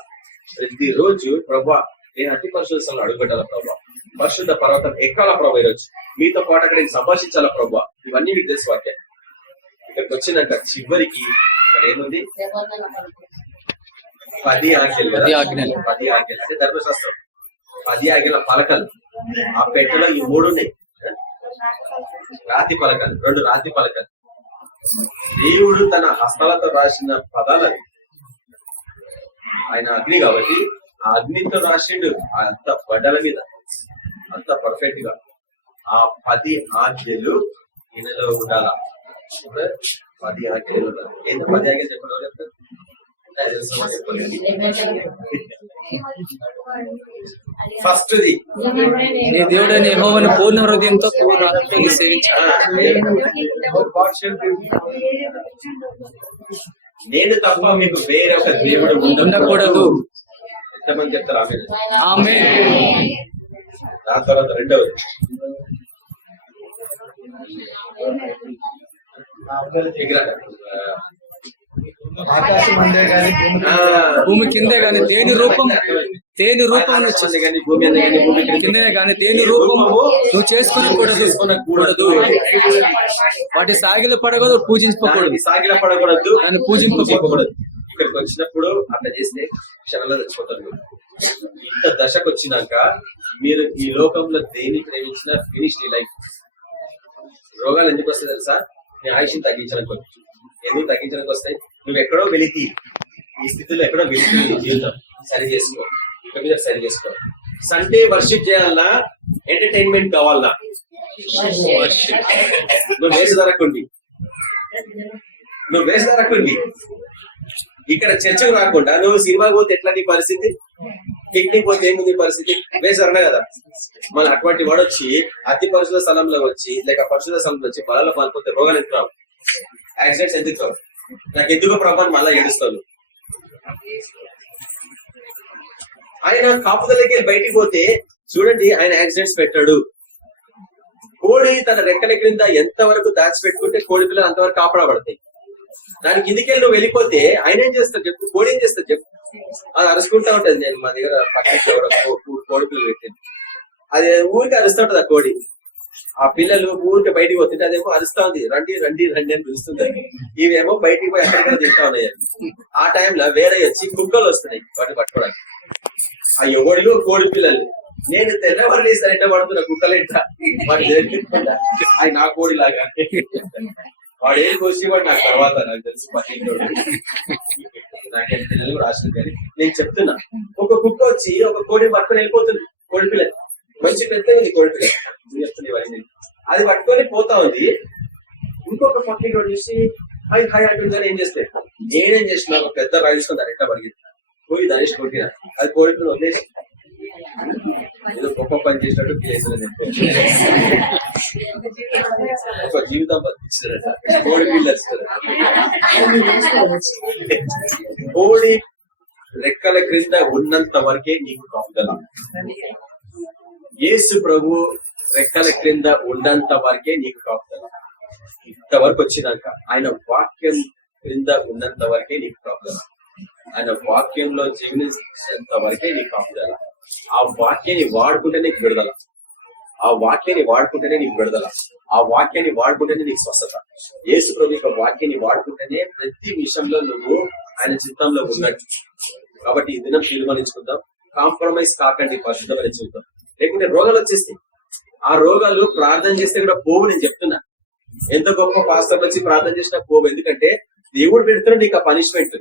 ప్రతిరోజు ప్రభా నేను అతి పరిశుద్ధ స్థలంలో అడుగుపెట్టాలా ప్రభా, పరిశుద్ధ పర్వతం ఎక్కాల ప్రభా, ఈరోజు మీతో పాటు అక్కడ నేను సంభాషించాలా ప్రభా. ఇవన్నీ మీకు తెలుసు వాక్యం. ఇక్కడికి వచ్చినాక చివరికి ఇక్కడ ఏముంది? 10 ఆజ్ఞలు కదా. 10 ఆజ్ఞలు అంటే ధర్మశాస్త్రం. 10 ఆజ్ఞల పలకలు. ఆ పెట్టెలో ఈ 3 ఉన్నాయి. రాతి పలకలు, 2 రాతి పలకలు. దేవుడు తన హస్తాలతో రాసిన పదాలని, ఆయన అగ్ని కాబట్టి ఆ అగ్నితో రాసిండు అంత బండల మీద, అంత పర్ఫెక్ట్ గా. ఆ 10 ఆజ్ఞలు ఈయనలో ఉండాలా. 10 ఆజ్ఞలు ఉండాలి. ఏంటో 10 ఆజ్ఞలు చెప్పడం చెప్తారు. ఫస్ట్ది నీ దేవుడైన యెహోవాను పూర్ణ హృదయంతో పూర్ణ ఆత్మతో సేవించాలి. నేను తప్ప మీకు వేరే ఒక దేవుడు ఉండకూడదు. ఎంతమంది చెప్తారు ఆమేన్? ఆమేన్. దాని తర్వాత రెండవది ఆకాశం అందే కానీ భూమి కిందే కానీ దేని రూపం వచ్చింది కానీ భూమి అందే కానీ భూమి కిందనే కానీ దేని రూపము నువ్వు చేసుకునకూడదు. వాటి సాగిల పడకూడదు, పూజించుకోకూడదు. సాగిల పడకూడదు, దాన్ని పూజించుకోకూడదు. ఇక్కడికి వచ్చినప్పుడు అట్లా చేస్తే క్షణంలో తెచ్చిపోతారు. ఇంత దశకు వచ్చినాక మీరు ఈ లోకంలో దేన్ని ప్రేమించినా ఫినిష్ నీ లైఫ్. రోగాలు ఎందుకు వస్తాయి తెలుసా? నీ ఆయుష్ని తగ్గించడానికి వచ్చి. ఎందుకు తగ్గించడానికి వస్తాయి? నువ్వు ఎక్కడో వెలితి, ఈ స్థితిలో ఎక్కడో వెలితి జీవితం సరి చేసుకో. ఇక మీద సరి చేసుకో. సండే వర్షిప్ చేయాలన్నా, ఎంటర్టైన్మెంట్ కావాలన్నా, నువ్వు వేసదరకుండి. ఇక్కడ చర్చకు రాకుండా నువ్వు సినిమాకి పోతే ఎట్లా నీ పరిస్థితి? పిక్నిక్ పోతే ఏముంది పరిస్థితి? వేసారనే కదా. మన అటువంటి వాడు వచ్చి అతి పరిశుద్ధ స్థలంలో వచ్చి లేక పరిశుద్ధ స్థలంలో వచ్చి బలలో పాల్పోతే రోగాలు ఎందుకు రావు? యాక్సిడెంట్స్ ఎందుకు రావు? నాకు ఎందుకు ప్రభావం మళ్ళా ఏడుస్తాను. ఆయన కాపుదలకి బయటికి పోతే చూడండి, ఆయన యాక్సిడెంట్స్ పెట్టాడు. కోడి తన రెక్కల క్రింద ఎంత వరకు దాచిపెట్టుకుంటే కోడి పిల్లలు అంతవరకు కాపాడబడతాయి. దానికి కిందికెళ్ళి నువ్వు వెళ్ళిపోతే ఆయన ఏం చేస్తాడు చెప్పు? కోడి ఏం చేస్తాడు చెప్పు? అది అరుచుకుంటా ఉంటది. నేను మా దగ్గర పక్కన కోడి పిల్లలు పెట్టింది, అది ఊరికి అరుస్తూ ఉంటది. ఆ కోడి ఆ పిల్లలు ఊరికి బయటికి పోతుంటే అదేమో అరుస్తా ఉంది, రండి రండి రండి అని పిలుస్తుంది. ఇవేమో బయటికి పోయి ఎక్కడికైనా తింటా ఉన్నాయి. ఆ టైంలో వేరే వచ్చి కుక్కలు వస్తున్నాయి వాటిని పట్టుకోవడానికి. ఆ ఎవడిలో కోడి పిల్లలు. నేను తెల్లవారు లేసి ఎంట పడుతున్నా కుక్కలేంట వాడు జరిగిందా? అది నా కోడి లాగా. వాడు ఏం కోసి వాడు నాకు తర్వాత నాకు తెలుసు. నాకేం తెలియదు రాష్ట్రం కానీ నేను చెప్తున్నా. ఒక కుక్క వచ్చి ఒక కోడిని పట్టుకొని వెళ్ళిపోతుంది. కోడి పిల్ల మంచి పెద్ద ఉంది కోడి పిల్ల చెప్తుంది. అది పట్టుకొని పోతా ఉంది. ఇంకొక పక్కన చూసి హాయ్ హాయ్ అంటుందని ఏం చేస్తే నేనేం చేసిన ఒక పెద్ద రాయిస్తుంది. దాని ఎట్లా పడిగింది పోయి ధనేష్ కొట్టిన అది కోడి పిల్ల వదిలేసి ఏదో గొప్ప పని చేసినట్టు చేసినది. ఒక జీవితం బతికిస్తారట కోడి పిల్ల. కోడి రెక్కల క్రింద ఉన్నంత వరకే నీకు కాపుదల. యేసు ప్రభు రెక్కల క్రింద ఉన్నంత వరకే నీకు కాపుదల. ఇంతవరకు వచ్చినాక ఆయన వాక్యం క్రింద ఉన్నంత వరకే నీకు కాపుదల. ఆయన వాక్యంలో జీవనించేంత వరకే నీకు కాపుదల. ఆ వాక్యాన్ని వాడుకుంటే నీకు విడుదల. ఆ వాక్యాన్ని వాడుకుంటేనే నీకు విడుదల. ఆ వాక్యాన్ని వాడుకుంటేనే నీకు స్వస్థత. యేసు ప్రభు యొక్క వాక్యాన్ని వాడుకుంటేనే ప్రతి విషయంలో నువ్వు ఆయన చిత్తంలో ఉన్నట్టు. కాబట్టి ఈ దినం తీర్మానించుకుందాం, కాంప్రమైజ్ కాకండి పరిశుద్ధమైన జీవితం. లేకుంటే రోగాలు వచ్చేస్తాయి. ఆ రోగాలు ప్రార్థన చేస్తే కూడా పోవు. నేను చెప్తున్నా, ఎంత గొప్ప పాస్టర్ వచ్చి ప్రార్థన చేసినా పోవు. ఎందుకంటే దేవుడు పెడుతున్నాడు నీకు ఆ పనిష్మెంట్.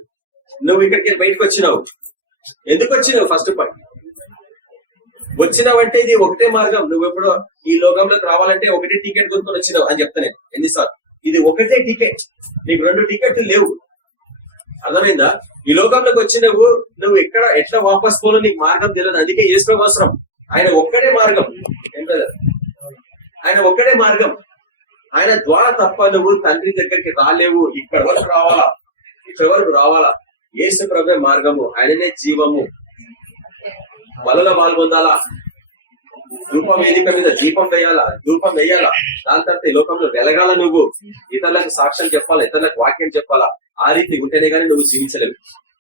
నువ్వు ఇక్కడికి బయటకు వచ్చినావు. ఎందుకు వచ్చినావు? ఫస్ట్ పాయింట్, వచ్చినావంటే ఇది ఒకటే మార్గం. నువ్వు ఎప్పుడు ఈ లోకంలోకి రావాలంటే ఒకటే టికెట్ కొనుక్కొని వచ్చినావు అని చెప్తా నేను ఎన్నిసార్లు. ఇది ఒకటే టికెట్, నీకు 2 టికెట్లు లేవు. అర్థమైందా? ఈ లోకంలోకి వచ్చినవు, నువ్వు ఎట్లా వాపస్ పోలో నీకు మార్గం తెలియదు. అందుకే యేసు అవసరం. ఆయన ఒక్కడే మార్గం. ఏం బ్రదర్? ఆయన ఒక్కడే మార్గం. ఆయన ద్వారా తప్ప నువ్వు తండ్రి దగ్గరికి రాలేవు. ఇక్కడ వరకు రావాలా, ఇక్కడ వరకు రావాలా. యేసు ప్రభే మార్గము, ఆయననే జీవము. వలలో పాల్గొందాలా, ధూపం వేదిక మీద దీపం వేయాలా, ధూపం వేయాలా. దాని తర్వాత ఈ లోకంలో వెలగాల. నువ్వు ఇతరులకు సాక్ష్యం చెప్పాలా, ఇతరులకు వాక్యం చెప్పాలా. ఆ రీతి ఉంటేనే గానీ నువ్వు జీవించలేవు.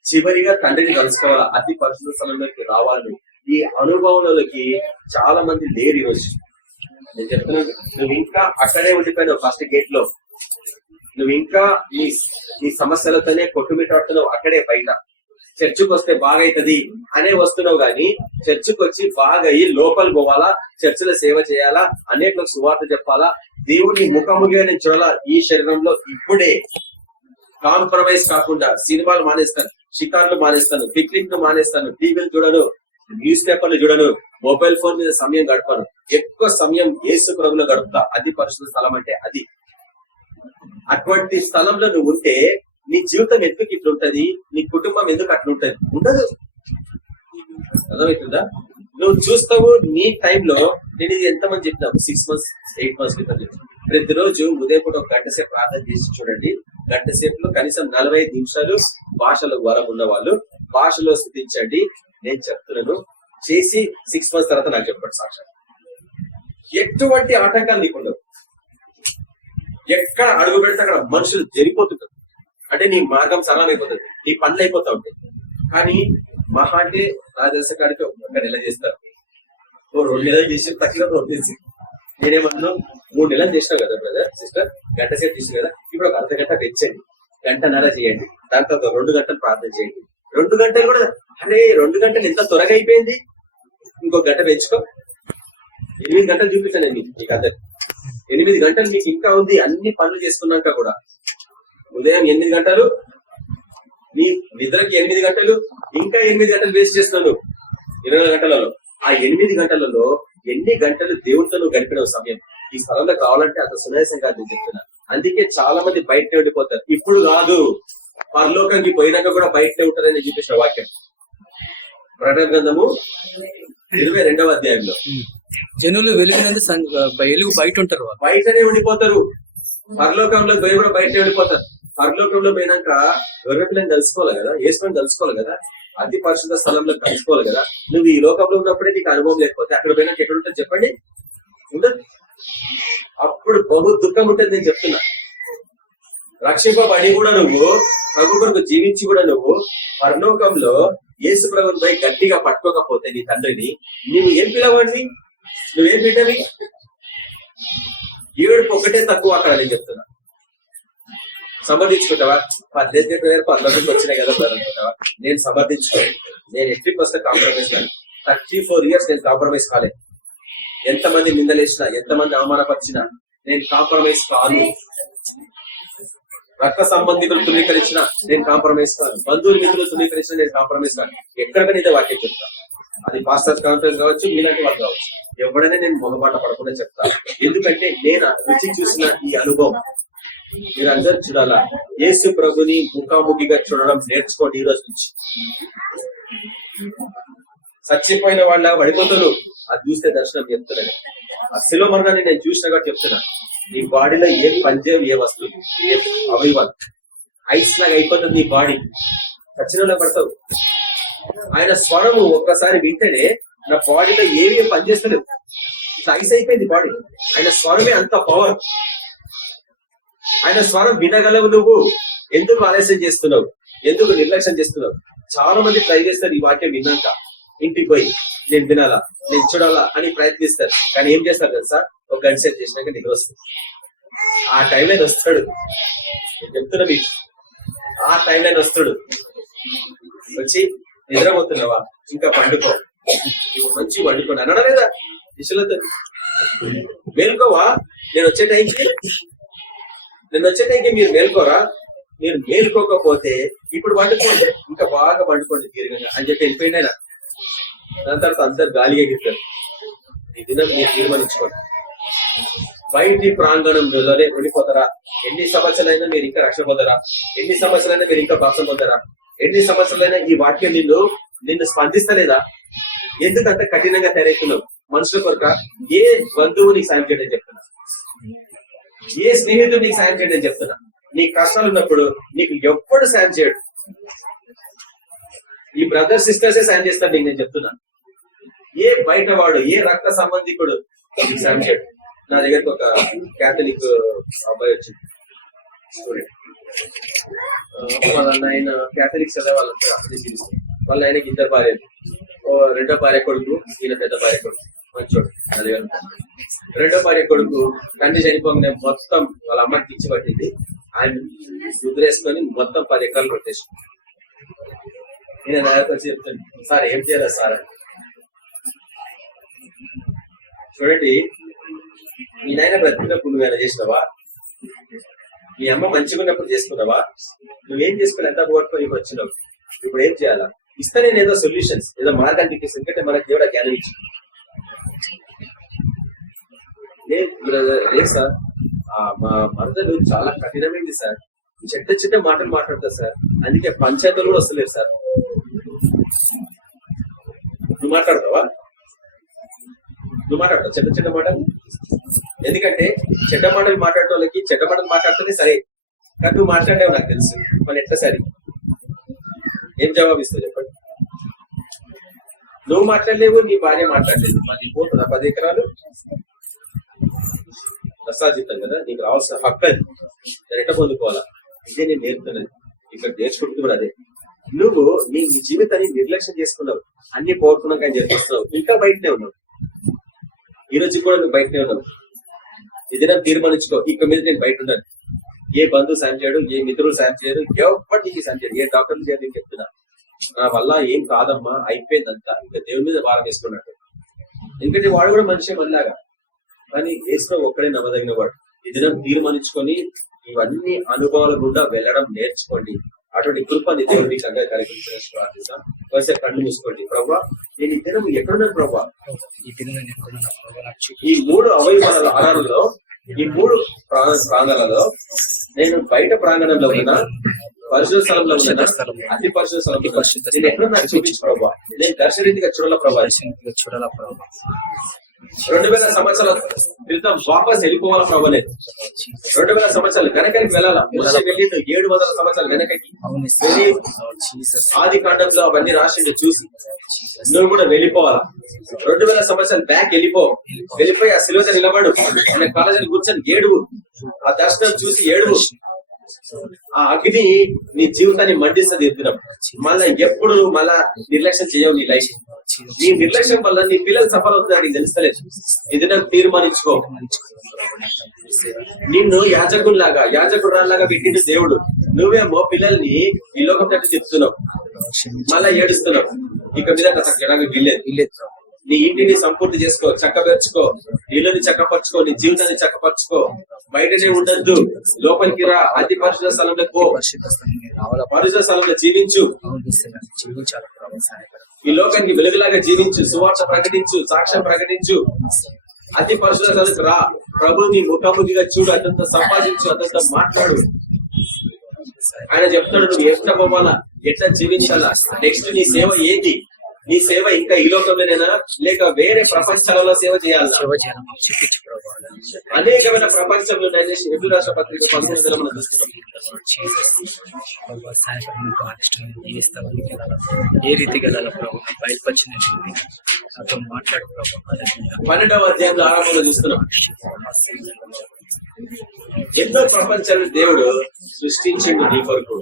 చివరిగా తండ్రిని కలుసుకోవాలా, అతి పరిశుద్ధ స్థలంలోకి రావాలి. ఈ అనుభవంలోకి చాలా మంది లేరు ఈరోజు. నేను చెప్తున్నాను, నువ్వు ఇంకా అక్కడే ఉండిపోయినావు ఫస్ట్ గేట్ లో. నువ్వు ఇంకా నీ సమస్యలతోనే కొట్టుమిట్టాడుతున్నావు అక్కడే బయట. చర్చికి వస్తే బాగైతది అనే వస్తున్నావు గాని, చర్చికి వచ్చి బాగా అయ్యి లోపలి పోవాలా, చర్చిలో సేవ చేయాలా, అనేకలకు సువార్త చెప్పాలా, దేవుడిని ముఖముగా నేను చూడాలా. ఈ శరీరంలో ఇప్పుడే కాంప్రమైజ్ కాకుండా సినిమాలు మానేస్తాను, షికార్లు మానేస్తాను, పిక్నిక్ మానేస్తాను, టీవీలు చూడను, న్యూస్ పేపర్లు చూడను, మొబైల్ ఫోన్ మీద సమయం గడపను. ఎక్కువ సమయం యేసు ప్రభువులో గడుపుతా. అది పరిశుద్ధ స్థలం అంటే అది. అటువంటి స్థలంలో నువ్వు ఉంటే నీ జీవితం ఎందుకు ఇట్లుంటది, నీ కుటుంబం ఎందుకు అట్లుంటది? ఉండదు. అర్థమవుతుందా? నువ్వు చూస్తావు నీ టైంలో. నేను ఇది ఎంతమంది చెప్తాను, 6 months 8 months క్రితం చెప్తాను. ప్రతిరోజు ఉదయం పూట 1 గంట సేపు ప్రార్థన చేసి చూడండి. గంట సేపులో కనీసం 45 నిమిషాలు భాషలో వరం ఉన్న వాళ్ళు భాషలో స్థుతించండి. నేను చెప్తున్నాను, చేసి 6 months తర్వాత నాకు చెప్పండి సాక్ష్యం. ఎటువంటి ఆటంకాలు నీకుండవు. ఎక్కడ అడుగు పెడితే అక్కడ మనుషులు జరిగిపోతుంటారు. అంటే నీ మార్గం సరళం అయిపోతుంది, నీ పనులు అయిపోతా ఉంటాయి. కానీ మహా అంటే రాజదర్శ కాడికి 1 నెల చేస్తారు, 2 నెలలు చేసి తక్కువ 2 చేసి. నేనేమన్నా 3 నెలలు చేసినావు కదా బ్రదర్ సిస్టర్, గంట సేపు చేసినావు కదా, ఇప్పుడు 1 అర్ధ గంట పెంచండి, 1.5 గంటలు చేయండి. దాని తర్వాత 2 గంటలు ప్రార్థన చేయండి. 2 గంటలు కూడా అరే 2 గంటలు ఎంత త్వరగా అయిపోయింది, ఇంకొక గంట పెంచుకో. 8 గంటలు చూపించాను మీకు అందరు. 8 గంటలు మీకు ఇంకా ఉంది. అన్ని పనులు చేసుకున్నాక కూడా ఉదయం 8 గంటలు, నీ నిద్రకి 8 గంటలు, ఇంకా 8 గంటలు వేస్ట్ చేస్తున్నాను 24 గంటలలో. ఆ 8 గంటలలో ఎన్ని గంటలు దేవుడితో నువ్వు గడిపిన సమయం ఈ స్థలంలో కావాలంటే అంత సునాయాసం కాదు నేను చెప్తున్నా. అందుకే చాలా మంది బయటనే ఉండిపోతారు. ఇప్పుడు కాదు, పరలోకానికి పోయినాక కూడా బయటనే ఉంటారని చూపించిన వాక్యం ప్రకటన గ్రంథము 22వ అధ్యాయంలో. జనులు వెలుగునందు వెలుగు బయట ఉంటారు, బయటనే ఉండిపోతారు. పరలోకంలో పోయి కూడా బయటనే ఉండిపోతారు. పరలోకంలో పోయినాక గొర్రెపిల్లని కలుసుకోవాలి కదా, యేసుని కలుసుకోవాలి కదా, అతి పరిశుద్ధ స్థలంలో కలుసుకోవాలి కదా. నువ్వు ఈ లోకంలో ఉన్నప్పుడే నీకు అనుభవం లేకపోతే అక్కడ పోయినాక ఎక్కడ ఉంటుంది చెప్పండి? ఉండదు. అప్పుడు బహు దుఃఖం ఉంటుంది. నేను చెప్తున్నా, రక్షింపబడి కూడా నువ్వు ప్రభు కొరకు జీవించి కూడా నువ్వు పరలోకంలో యేసు ప్రభువుని పోయి గట్టిగా పట్టుకోకపోతే నీ తండ్రిని, నువ్వు ఏం పిలవండి, నువ్వేం బిడ్డవి? ఏడుపు ఒకటే తక్కువ అక్కడ. నేను చెప్తున్నా, సమర్థించుకుంటావా? 18 వేల పరలోకంకి వచ్చినాయి కదా అనుకుంటావా? నేను సమర్థించుకోను. నేను 80% కాంప్రమైజ్ కాను. 34 years నేను కాంప్రమైజ్ కాలేదు. ఎంతమంది నిందలేసినా, ఎంతమంది అవమానపరిచినా నేను కాంప్రమైజ్ కాను. రక్త సంబంధికులు ధృవీకరించిన నేను కాంప్రమైజ్ కాను. బంధువుల మిత్రులు ధృవీకరించిన నేను కాంప్రమైజ్ కాను. ఎక్కడికైనా ఇదే వాక్యం చెప్తా. అది పాస్టర్స్ కాన్ఫరెన్స్ కావచ్చు, మీలాంటి వాళ్ళు కావచ్చు. ఎవడైనా నేను మొగబాట పడకుండా చెప్తాను. ఎందుకంటే నేను రుచి చూసిన ఈ అనుభవం మీరందరూ చూడాలా. యేసు ప్రభుని ముఖాముఖిగా చూడడం నేర్చుకోండి ఈ రోజు నుంచి. చచ్చిపోయిన వాళ్ళ పడిపోతారు, అది చూస్తే దర్శనం చెప్తున్నాను. ఆ శిలువ మరణాన్ని నేను చూసినగా చెప్తున్నా. నీ బాడీలో ఏ పంజం, ఏ వస్తువు, ఏ అవయవాలు ఐస్ లాగా అయిపోతుంది నీ బాడీ. చచ్చిన పడతావు. ఆయన స్వరము ఒక్కసారి వింటేనే నా బాడీలో ఏమీ పనిచేస్తలేదు, ఐస్ అయిపోయింది బాడీ. ఆయన స్వరమే అంత పవర్. ఆయన స్వరం వినగలవు. నువ్వు ఎందుకు ఆలస్యం చేస్తున్నావు? ఎందుకు నిర్లక్ష్యం చేస్తున్నావు? చాలా మంది ట్రై చేస్తారు ఈ వాక్యం విన్నాక, ఇంటికి పోయి నేను వినాలా, నేను చూడాలా అని ప్రయత్నిస్తారు. కానీ ఏం చేస్తారు తెలుసా? ఒక గంట సేపు చేసినాక నిద్ర వస్తుంది. ఆ టైంలో వస్తాడు, చెప్తున్నా మీకు, ఆ టైంలో వస్తాడు. వచ్చి నిద్రపోతున్నావా, ఇంకా పండుకో, మంచి వండుకోండి అనడా లేదా? దిశలతో మేల్కోవా, నేను వచ్చే టైంకి మీరు మేల్కోరా? మీరు మేల్కోకపోతే ఇప్పుడు వండుకోండి, ఇంకా బాగా వండుకోండి దీర్ఘంగా అని చెప్పి వెళ్ళిపోయింది ఆయన. దాని తర్వాత అందరు గాలిగా ఎగురుతారు. ఈ దినం మీరు తీర్మానించుకోండి. బయటి ప్రాంగణంలోనే ఉండిపోతారా? ఎన్ని సంవత్సరాలైనా మీరు ఇంకా రక్షణ పొందరా? ఎన్ని సంవత్సరాలైనా మీరు ఇంకా బాసం పొందరా? ఎన్ని సంవత్సరాలైనా ఈ వాక్యం నిన్ను స్పందిస్తలేదా? ఎందుకంత కఠినంగా తయారవుతున్నావు? మనుషుల కొరక ఏ బంధువు నీకు సాయం చేయడం చెప్తున్నా, ఏ స్నేహితుడు నీకు సాయం చేయడం చెప్తున్నా. నీ కష్టాలు ఉన్నప్పుడు నీకు ఎప్పుడు సాయం చేయడు. ఈ బ్రదర్ సిస్టర్సే సాయం చేస్తాడు నీకు, నేను చెప్తున్నా. ఏ బయట వాడు, ఏ రక్త సంబంధికుడు నీకు సాయం చేయడు. నా దగ్గరకు ఒక క్యాథలిక్ అబ్బాయి వచ్చింది, స్టూడెంట్. వాళ్ళ ఆయన క్యాథలిక్స్ అనే వాళ్ళంతా అప్పుడే జీవిస్తారు. వాళ్ళ ఆయనకి 2 భార్యలు, రెండో భార్య కొడుకు, ఈయన పెద్ద భార్య కొడుకు, మంచోడు. నా దగ్గర రెండో భార్య కొడుకు తండ్రి చనిపోగానే మొత్తం వాళ్ళ అమ్మకి ఇచ్చి పట్టింది. ఆయన కుదిరేసుకొని మొత్తం 10 ఎకరాలు కొట్టేసి నేను నాయకు చెప్తాను, సార్ ఏం చేయాలి సార్? చూడండి, మీ నాయన బ్రతికినప్పుడు నువ్వేనా చేసినావా? మీ అమ్మ మంచిగా ఉన్నప్పుడు చేసుకున్నావా? నువ్వేం చేసుకుని ఎంత కోరుకొని వచ్చినావు? ఇప్పుడు ఏం చేయాలా? ఇస్తా నేను ఏదో సొల్యూషన్స్, ఏదో మార్గాన్ని ఇచ్చేసి, ఎందుకంటే మనకి దేవుడు జ్ఞానం ఇచ్చి. లేదు సార్, మా మరదలు చాలా కఠినమైంది సార్, చిన్న మాటలు మాట్లాడతారు సార్, అందుకే పంచాయతీలు కూడా వస్తలేరు సార్. నువ్వు మాట్లాడతావా? చిన్న మాటలు. ఎందుకంటే చెడ్డ మాటలు మాట్లాడే వాళ్ళకి చెడ్డ మాటలు మాట్లాడితేనే సరే, కానీ నువ్వు మాట్లాడావు నాకు తెలుసు, మన ఎట్లా సరే? ఏం జవాబు ఇస్తావు చెప్పండి? నువ్వు మాట్లాడలేవు, నీ భార్య మాట్లాడలేదు, మళ్ళీ పోతుందా 10 ఎకరాలు? నష్టాజితం కదా, నీకు రావాల్సిన హక్కు అది. నేను ఎట్లా పొందుకోవాలా? ఇదే నేను నేర్పుతున్నది, ఇక్కడ నేర్చుకుంటూ కూడా అదే. నువ్వు నీ జీవితాన్ని నిర్లక్ష్యం చేసుకున్నావు, అన్ని పోగొట్టుకున్నాక అని చెప్పిస్తున్నావు, ఇంకా బయటనే ఉన్నావు. ఈ రోజు కూడా నువ్వు బయటనే ఉన్నావు. ఇదినా తీర్మానించుకో, ఇక మీద నేను బయట ఉన్నాను. ఏ బంధువు సాయం చేయడు, ఏ మిత్రులు సాయం చేయరు, ఎవరు నీకు సాయం చేయడు, ఏ డాక్టర్లు చేయరు. నేను చెప్తున్నా, నా వల్ల ఏం కాదమ్మా, అయిపోయిందంతా, ఇంకా దేవుని మీద భారం వేసుకున్నట్టు. ఎందుకంటే వాడు కూడా మనిషి మనలాగా, కానీ వేసుకున్న ఒక్కడే నమ్మదగిన వాడు. ఈ దినం తీర్మానించుకొని ఇవన్నీ అనుభవాల గుండా వెళ్ళడం నేర్చుకోండి. అటువంటి కృపని దేవుడిని కంగా కలిగించాలని ప్రార్థిస్తాం. ఒకసారి కళ్ళు మూసుకోండి. ప్రభా, నేను ఈ దినం ఎక్కడున్నాను ప్రభా? ఈ 3 అవయవాల ఆరాధనలో, ఈ 3 ప్రాంతాలలో నేను బయట ప్రాంగణంలో ఉన్నా, పరిశుద్ధ స్థలంలో ఉన్నా, అతి పరిశుద్ధ స్థలంలో నేను ఎక్కడున్నా చూపించు ప్రభా. నేను దర్శనరీతిగా చూడాల ప్రభా. 2000 సంవత్సరాల క్రితం వాపస్ వెళ్ళిపోవాలా ప్రభా. లేదు 2000 సంవత్సరాలు వెనకకి వెళ్ళాలా. వెళ్ళి 700 సంవత్సరాలు వెనకకి వెళ్ళి ఆది కాండంలో అవన్నీ రాసిండు చూసి నువ్వు కూడా వెళ్ళిపోవాలా. 2000 సంవత్సరాలు బ్యాక్ వెళ్ళిపోయి ఆ శిలువ నిలబడు, మన కాలేజీని కూర్చొని ఏడువు, ఆ దర్శనం చూసి ఏడువు. ఆ అగ్ని నీ జీవితాన్ని మండిస్తుంది. ఎత్తునం మళ్ళా ఎప్పుడు మళ్ళా నిర్లక్ష్యం చేయవు. నీ లైఫ్, నీ నిర్లక్ష్యం వల్ల నీ పిల్లలు సఫలం అవుతుందని నీకు తెలుస్తలేదు. ఇది నాకు తీర్మానించుకో. నిన్ను యాజకురాల్లాగా పెట్టింది దేవుడు. నువ్వేమో పిల్లల్ని ఈ లోకం తట్టు చెప్తున్నావు, మళ్ళా ఏడుస్తున్నావు. ఇక మీద జనానికి వీల్లేదు. నీ ఇంటిని సంపూర్తి చేసుకో, చక్కబెర్చుకో, ఇల్లుని చక్కపరుచుకో, నీ జీవితాన్ని చక్కపరుచుకో. బయటనే ఉండద్దు, లోపలికి రా, అతి పరిశుద్ధ స్థలంలో పో, పరిశుద్ధ స్థలంలో జీవించు. ఈ లోకానికి వెలుగులాగా జీవించు, సువార్త ప్రకటించు, సాక్ష్యం ప్రకటించు. అతి పరిశుద్ధ స్థలంకి రా, ప్రభుని ముఖాముఖిగా చూడు, అతనితో సంపాదించు, అతనితో మాట్లాడు. ఆయన చెప్తాడు నువ్వు ఎట్లా పోవాలా, ఎట్లా జీవించాలా, నెక్స్ట్ నీ సేవ ఏంటి. నీ సేవ ఇంకా ఈ లోకంలోనేనా లేక వేరే ప్రపంచాలలో సేవ చేయాలా? సేవ చేయాలని మాకు చూపించు ప్రభు. అనేకమైన ప్రపంచంలో ఎదురు రాష్ట్ర పత్రిక 11 మనం చూస్తున్నాం. ఏ రీతిగా వెళ్ళాలి ప్రభు బయలుపరిచినటువంటి నాతో మాట్లాడు ప్రభు. 12వ అధ్యాయంలో ఆరంభంలో చూస్తున్నాం. ఎన్నో ప్రపంచాన్ని దేవుడు సృష్టించిండు నీ కొరకు.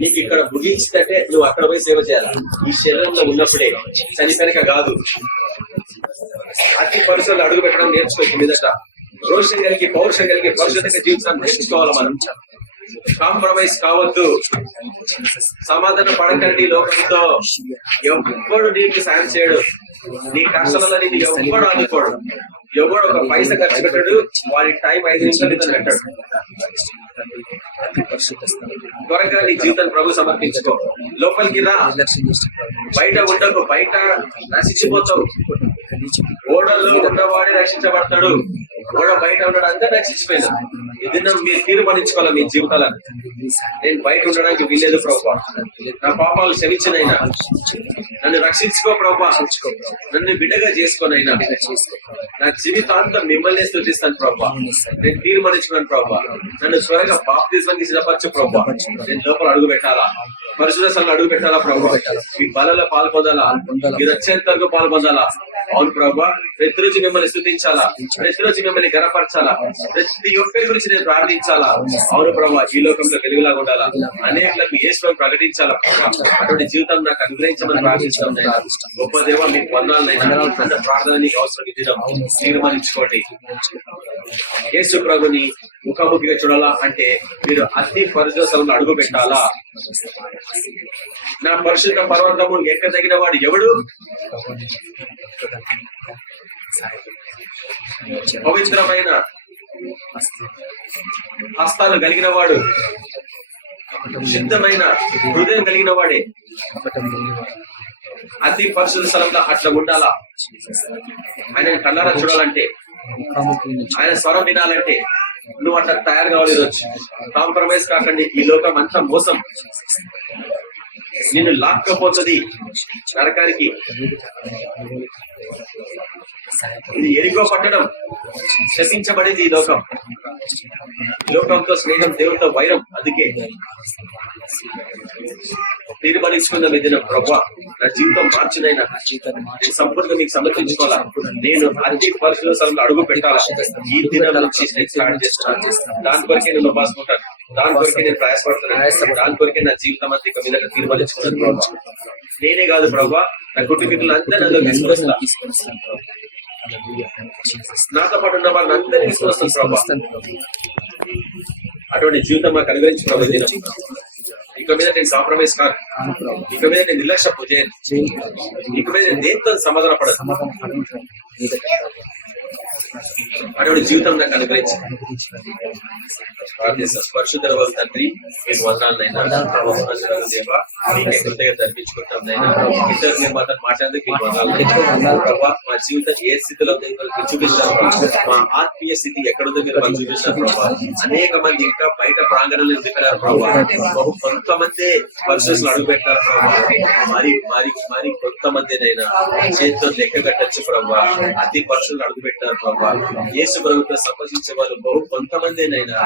నీకు ఇక్కడ ముగించినట్టే నువ్వు అక్కడ పోయి సేవ చేయాలి. ఈ శరీరంలో ఉన్నప్పుడే, చనిపోయాక కాదు. అతి పరిసరాలు అడుగు పెట్టడం నేర్చుకోవచ్చు. మీదట రోషం కలిగి పౌరుషం కలిగి పరిశుద్ధంగా జీవితాన్ని నేర్చుకోవాలి. మనం కాంప్రమైజ్ కావద్దు, సమాధాన పడకండి. లోకంతో ఎవ్వడు నీకు సాయం చేయడు. నీ కష్టాలలో నీకు ఎవ్వడు ఆదుకోడు. ఎవడు ఒక పైసా ఖర్చు పెట్టాడు, వారి టైం 5 నిమిషాలు పెట్టాడు. త్వరగా నీ జీవితాన్ని ప్రభు సమర్పించుకో. లోపలికి రా, బయట ఉండకు. బయట నశించిపోతావు. ఓడల్లో ఉన్నవాడే రక్షించబడతాడు. ఓడ బయట ఉండడం అంతా రక్షించిపోయినా. ఇది మీరు తీర్మానించుకోవాలి మీ జీవితాలను. నేను బయట ఉండడానికి వీలేదు ప్రభు. నా పాపాలు క్షమించినైనా నన్ను రక్షించుకో ప్రభు. నన్ను బిడ్డగా చేసుకోనైనా నా జీవితాంతం మిమ్మల్ని స్తుతిస్తాను ప్రభు. నేను తీర్మానించుకున్నాను ప్రభు. నన్ను త్వరగా బాప్తిజానికి సిద్ధపరచు ప్రభు. నేను లోపల అడుగు పెట్టాలా, పరిశుద్ధ స్థలంలో అడుగు పెట్టాలా ప్రభు. మీ బలలో పాల్పొందాలా, మీ రక్షణకు పాల్పొందాలా. అవును ప్రభు, ప్రతిరోజు మిమ్మల్ని స్తుతించాలా, ప్రతిరోజు మిమ్మల్ని గణపరచాలా, ప్రతి ఒక్కరి గురించి నేను ప్రార్థించాలా. అవును ప్రభు, ఈ లోకంలో వెలుగులాగా ఉండాలా, అనేకులకు యేసుని ప్రకటించాలా. అటువంటి జీవితం నాకు అనుగ్రహించమని ప్రార్థించాం. గొప్ప దేవ, మీకు వందనాలైనా ప్రార్థన నీకు అవసరం ఇద్దాం. తీర్మానించుకోండి. యేసు ప్రభుని ముఖాముఖిగా చూడాలా అంటే మీరు అతి పరిశుద్ధ స్థలంలో అడుగు పెట్టాలా. నా పరిశుద్ధ పర్వతము ఎక్కదగిన వాడు ఎవడు? పవిత్రమైన హస్తాలు కలిగిన వాడు, శుద్ధమైన హృదయం కలిగిన వాడే అతి పరిశుద్ధ స్థలంలో అట్లా ఉండాలా. ఆయన కళ్ళారా చూడాలంటే, ఆయన స్వరం వినాలంటే నువ్వు అట్లా తయారు కావాలి. ఈరోజు కాంప్రమైజ్ కాకండి. ఈ లోకం అంతా మోసం, నిన్ను లాక్కపోతుంది నరకానికి. ఇది ఎరికో పట్టడం, శపించబడేది ఈ లోకం. లోకంతో స్నేహం, దేవుడితో వైరం. అందుకే తీర్మానించుకున్న దిన ప్రభా, నా జీవితం మార్చినైనా నేను సంపూర్ణంగా మీకు సమర్పించుకోవాలా. నేను అతి పరిశుద్ధ స్థలంలో అడుగు పెట్టాలా. ఈ దినం నుంచి నేను స్టార్ట్ చేస్తున్నాను. దాని కొరకే నేను ఉపాసుకుంటాను, దాని కొరకే నేను ప్రయాసపడుతున్నాను, దాని కొరకే నా జీవితం అంతా ఇక మీద తీర్మానించుకున్నాను ప్రభా. నేనే కాదు ప్రభా, నా కుటుంబీకులు అంతా నన్ను తీసుకొస్తాను. నాతో పాటు ఉన్న వాళ్ళని అందరినీ తీసుకొస్తాను ప్రభా. అటువంటి జీవితం మాకు అనుగ్రహించి ప్రభు. ఇక మీద నేను కాంప్రమైజ్ కాదు, ఇక మీద నేను నిర్లక్ష్యం చేయను, ఇక మీద నేను దేంతో సమాధాన పడను. అటువంటి జీవితం నాకు అనుగ్రహించి పరిశుద్ధ తండ్రి, మీకు వందనాలనైనా కృతజ్ఞత అర్పించుకుంటాం. ఇద్దరు మేము అతను మాట్లాడేందుకు మీకు వందనాలు ప్రభావ. మా జీవితం ఏ స్థితిలో ఉందో చూపిస్తాను. మా ఆత్మీయ స్థితి ఎక్కడుందో మీరు మనం చూపిస్తాను ప్రభావ. అనేక మంది ఇంకా బయట ప్రాంగణంలో దిగారు ప్రభావ. కొంతమంది పరిశుద్ధులు అడుగు పెట్టారు ప్రభావ. మరి మరి మరి కొంతమందినైనా చేతితో లెక్క కట్టచ్చు ప్రభావ. అతి పరిశుద్ధులు అడుగు పెట్టారు ప్రభావ. యేసు ప్రభుత్వం సంభాషించే వాళ్ళు బహు కొంతమందినైనా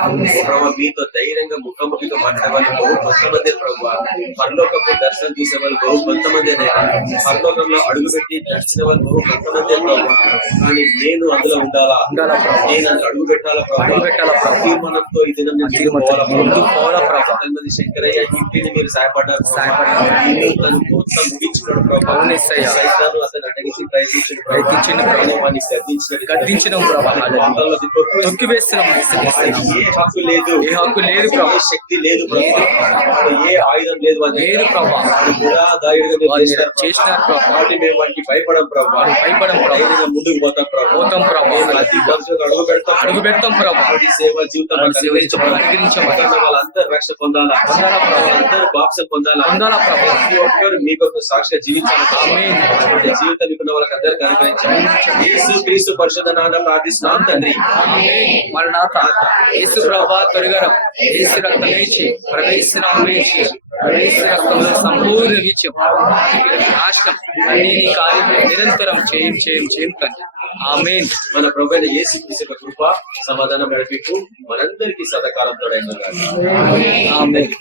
ప్రభావ. మీతో ధైర్యంగా ముఖాముఖిగా మాట్లాడే వాళ్ళు బహు కొంతమంది ప్రభావ. పరలోకపు దర్శనం చూసే వాళ్ళు బహు కొంతమందినైనా, పరలోకంలో అడుగుపెట్టి నడిచిన వాళ్ళు బహు కొంతమంది ప్రభావ. కానీ నేను అందులో ఉండాలా, నేను అందులో అడుగు పెట్టాలా ప్రభావ. తీర్మానంతో ఈ దినం మంది శంకరయ్య ఇంటిని మీరు సహాయపడ్డారు, తను మొత్తం ముగించుకున్నాడు ప్రభావ. అతను అడిగి ప్రయత్నించండి, గద్దించిన తొక్కి వేస్తున్నాం. ఏ హక్కు లేదు, ఏ హక్కు లేదు ప్రభావ. శక్తి లేదు ప్రభావ, ఏ ఆయుధం లేదు లేదు ప్రభావ. చేసినారు ప్రభావ. మేము వాటికి భయపడం ప్రభావ, భయపడం ప్రభావ. ముందుకు పోతాం ప్రభావ, పోతాం ప్రభావ. అడుగు పెడతాం, అడుగు పెడతాం ప్రభావ. సేవ జీవితం అనుగ్రహించాం. వాళ్ళందరూ రక్ష పొందాలా, వాళ్ళందరూ బాప్సం పొందాలా, పొందాలా ప్రభావ. ప్రతి ఒక్కరు మీకు సాక్షిగా జీవించాలి. జీవితం మీకు వాళ్ళకి అందరికీ అనుగ్రహించాలి. యేసు క్రీస్తు పరిశుద్ధ నామమున ప్రార్థిస్తున్నాం తండ్రి. మరణాత యేసు ప్రభువా త్వరగా యేసు రక్తమేచి ప్రవేశిస్తున్నామేచి యేసు రక్తంలో సంపూర్ణ విజయం, నాశనం అన్ని నీ కార్యములు నిరంతరం చేయం తండ్రి. ఆమేన్. మన ప్రభువైన యేసుక్రీస్తు యొక్క కృప సమాధానం నడిపింపు మనందరికీ సదాకాలం తోడైన ఆమేన్.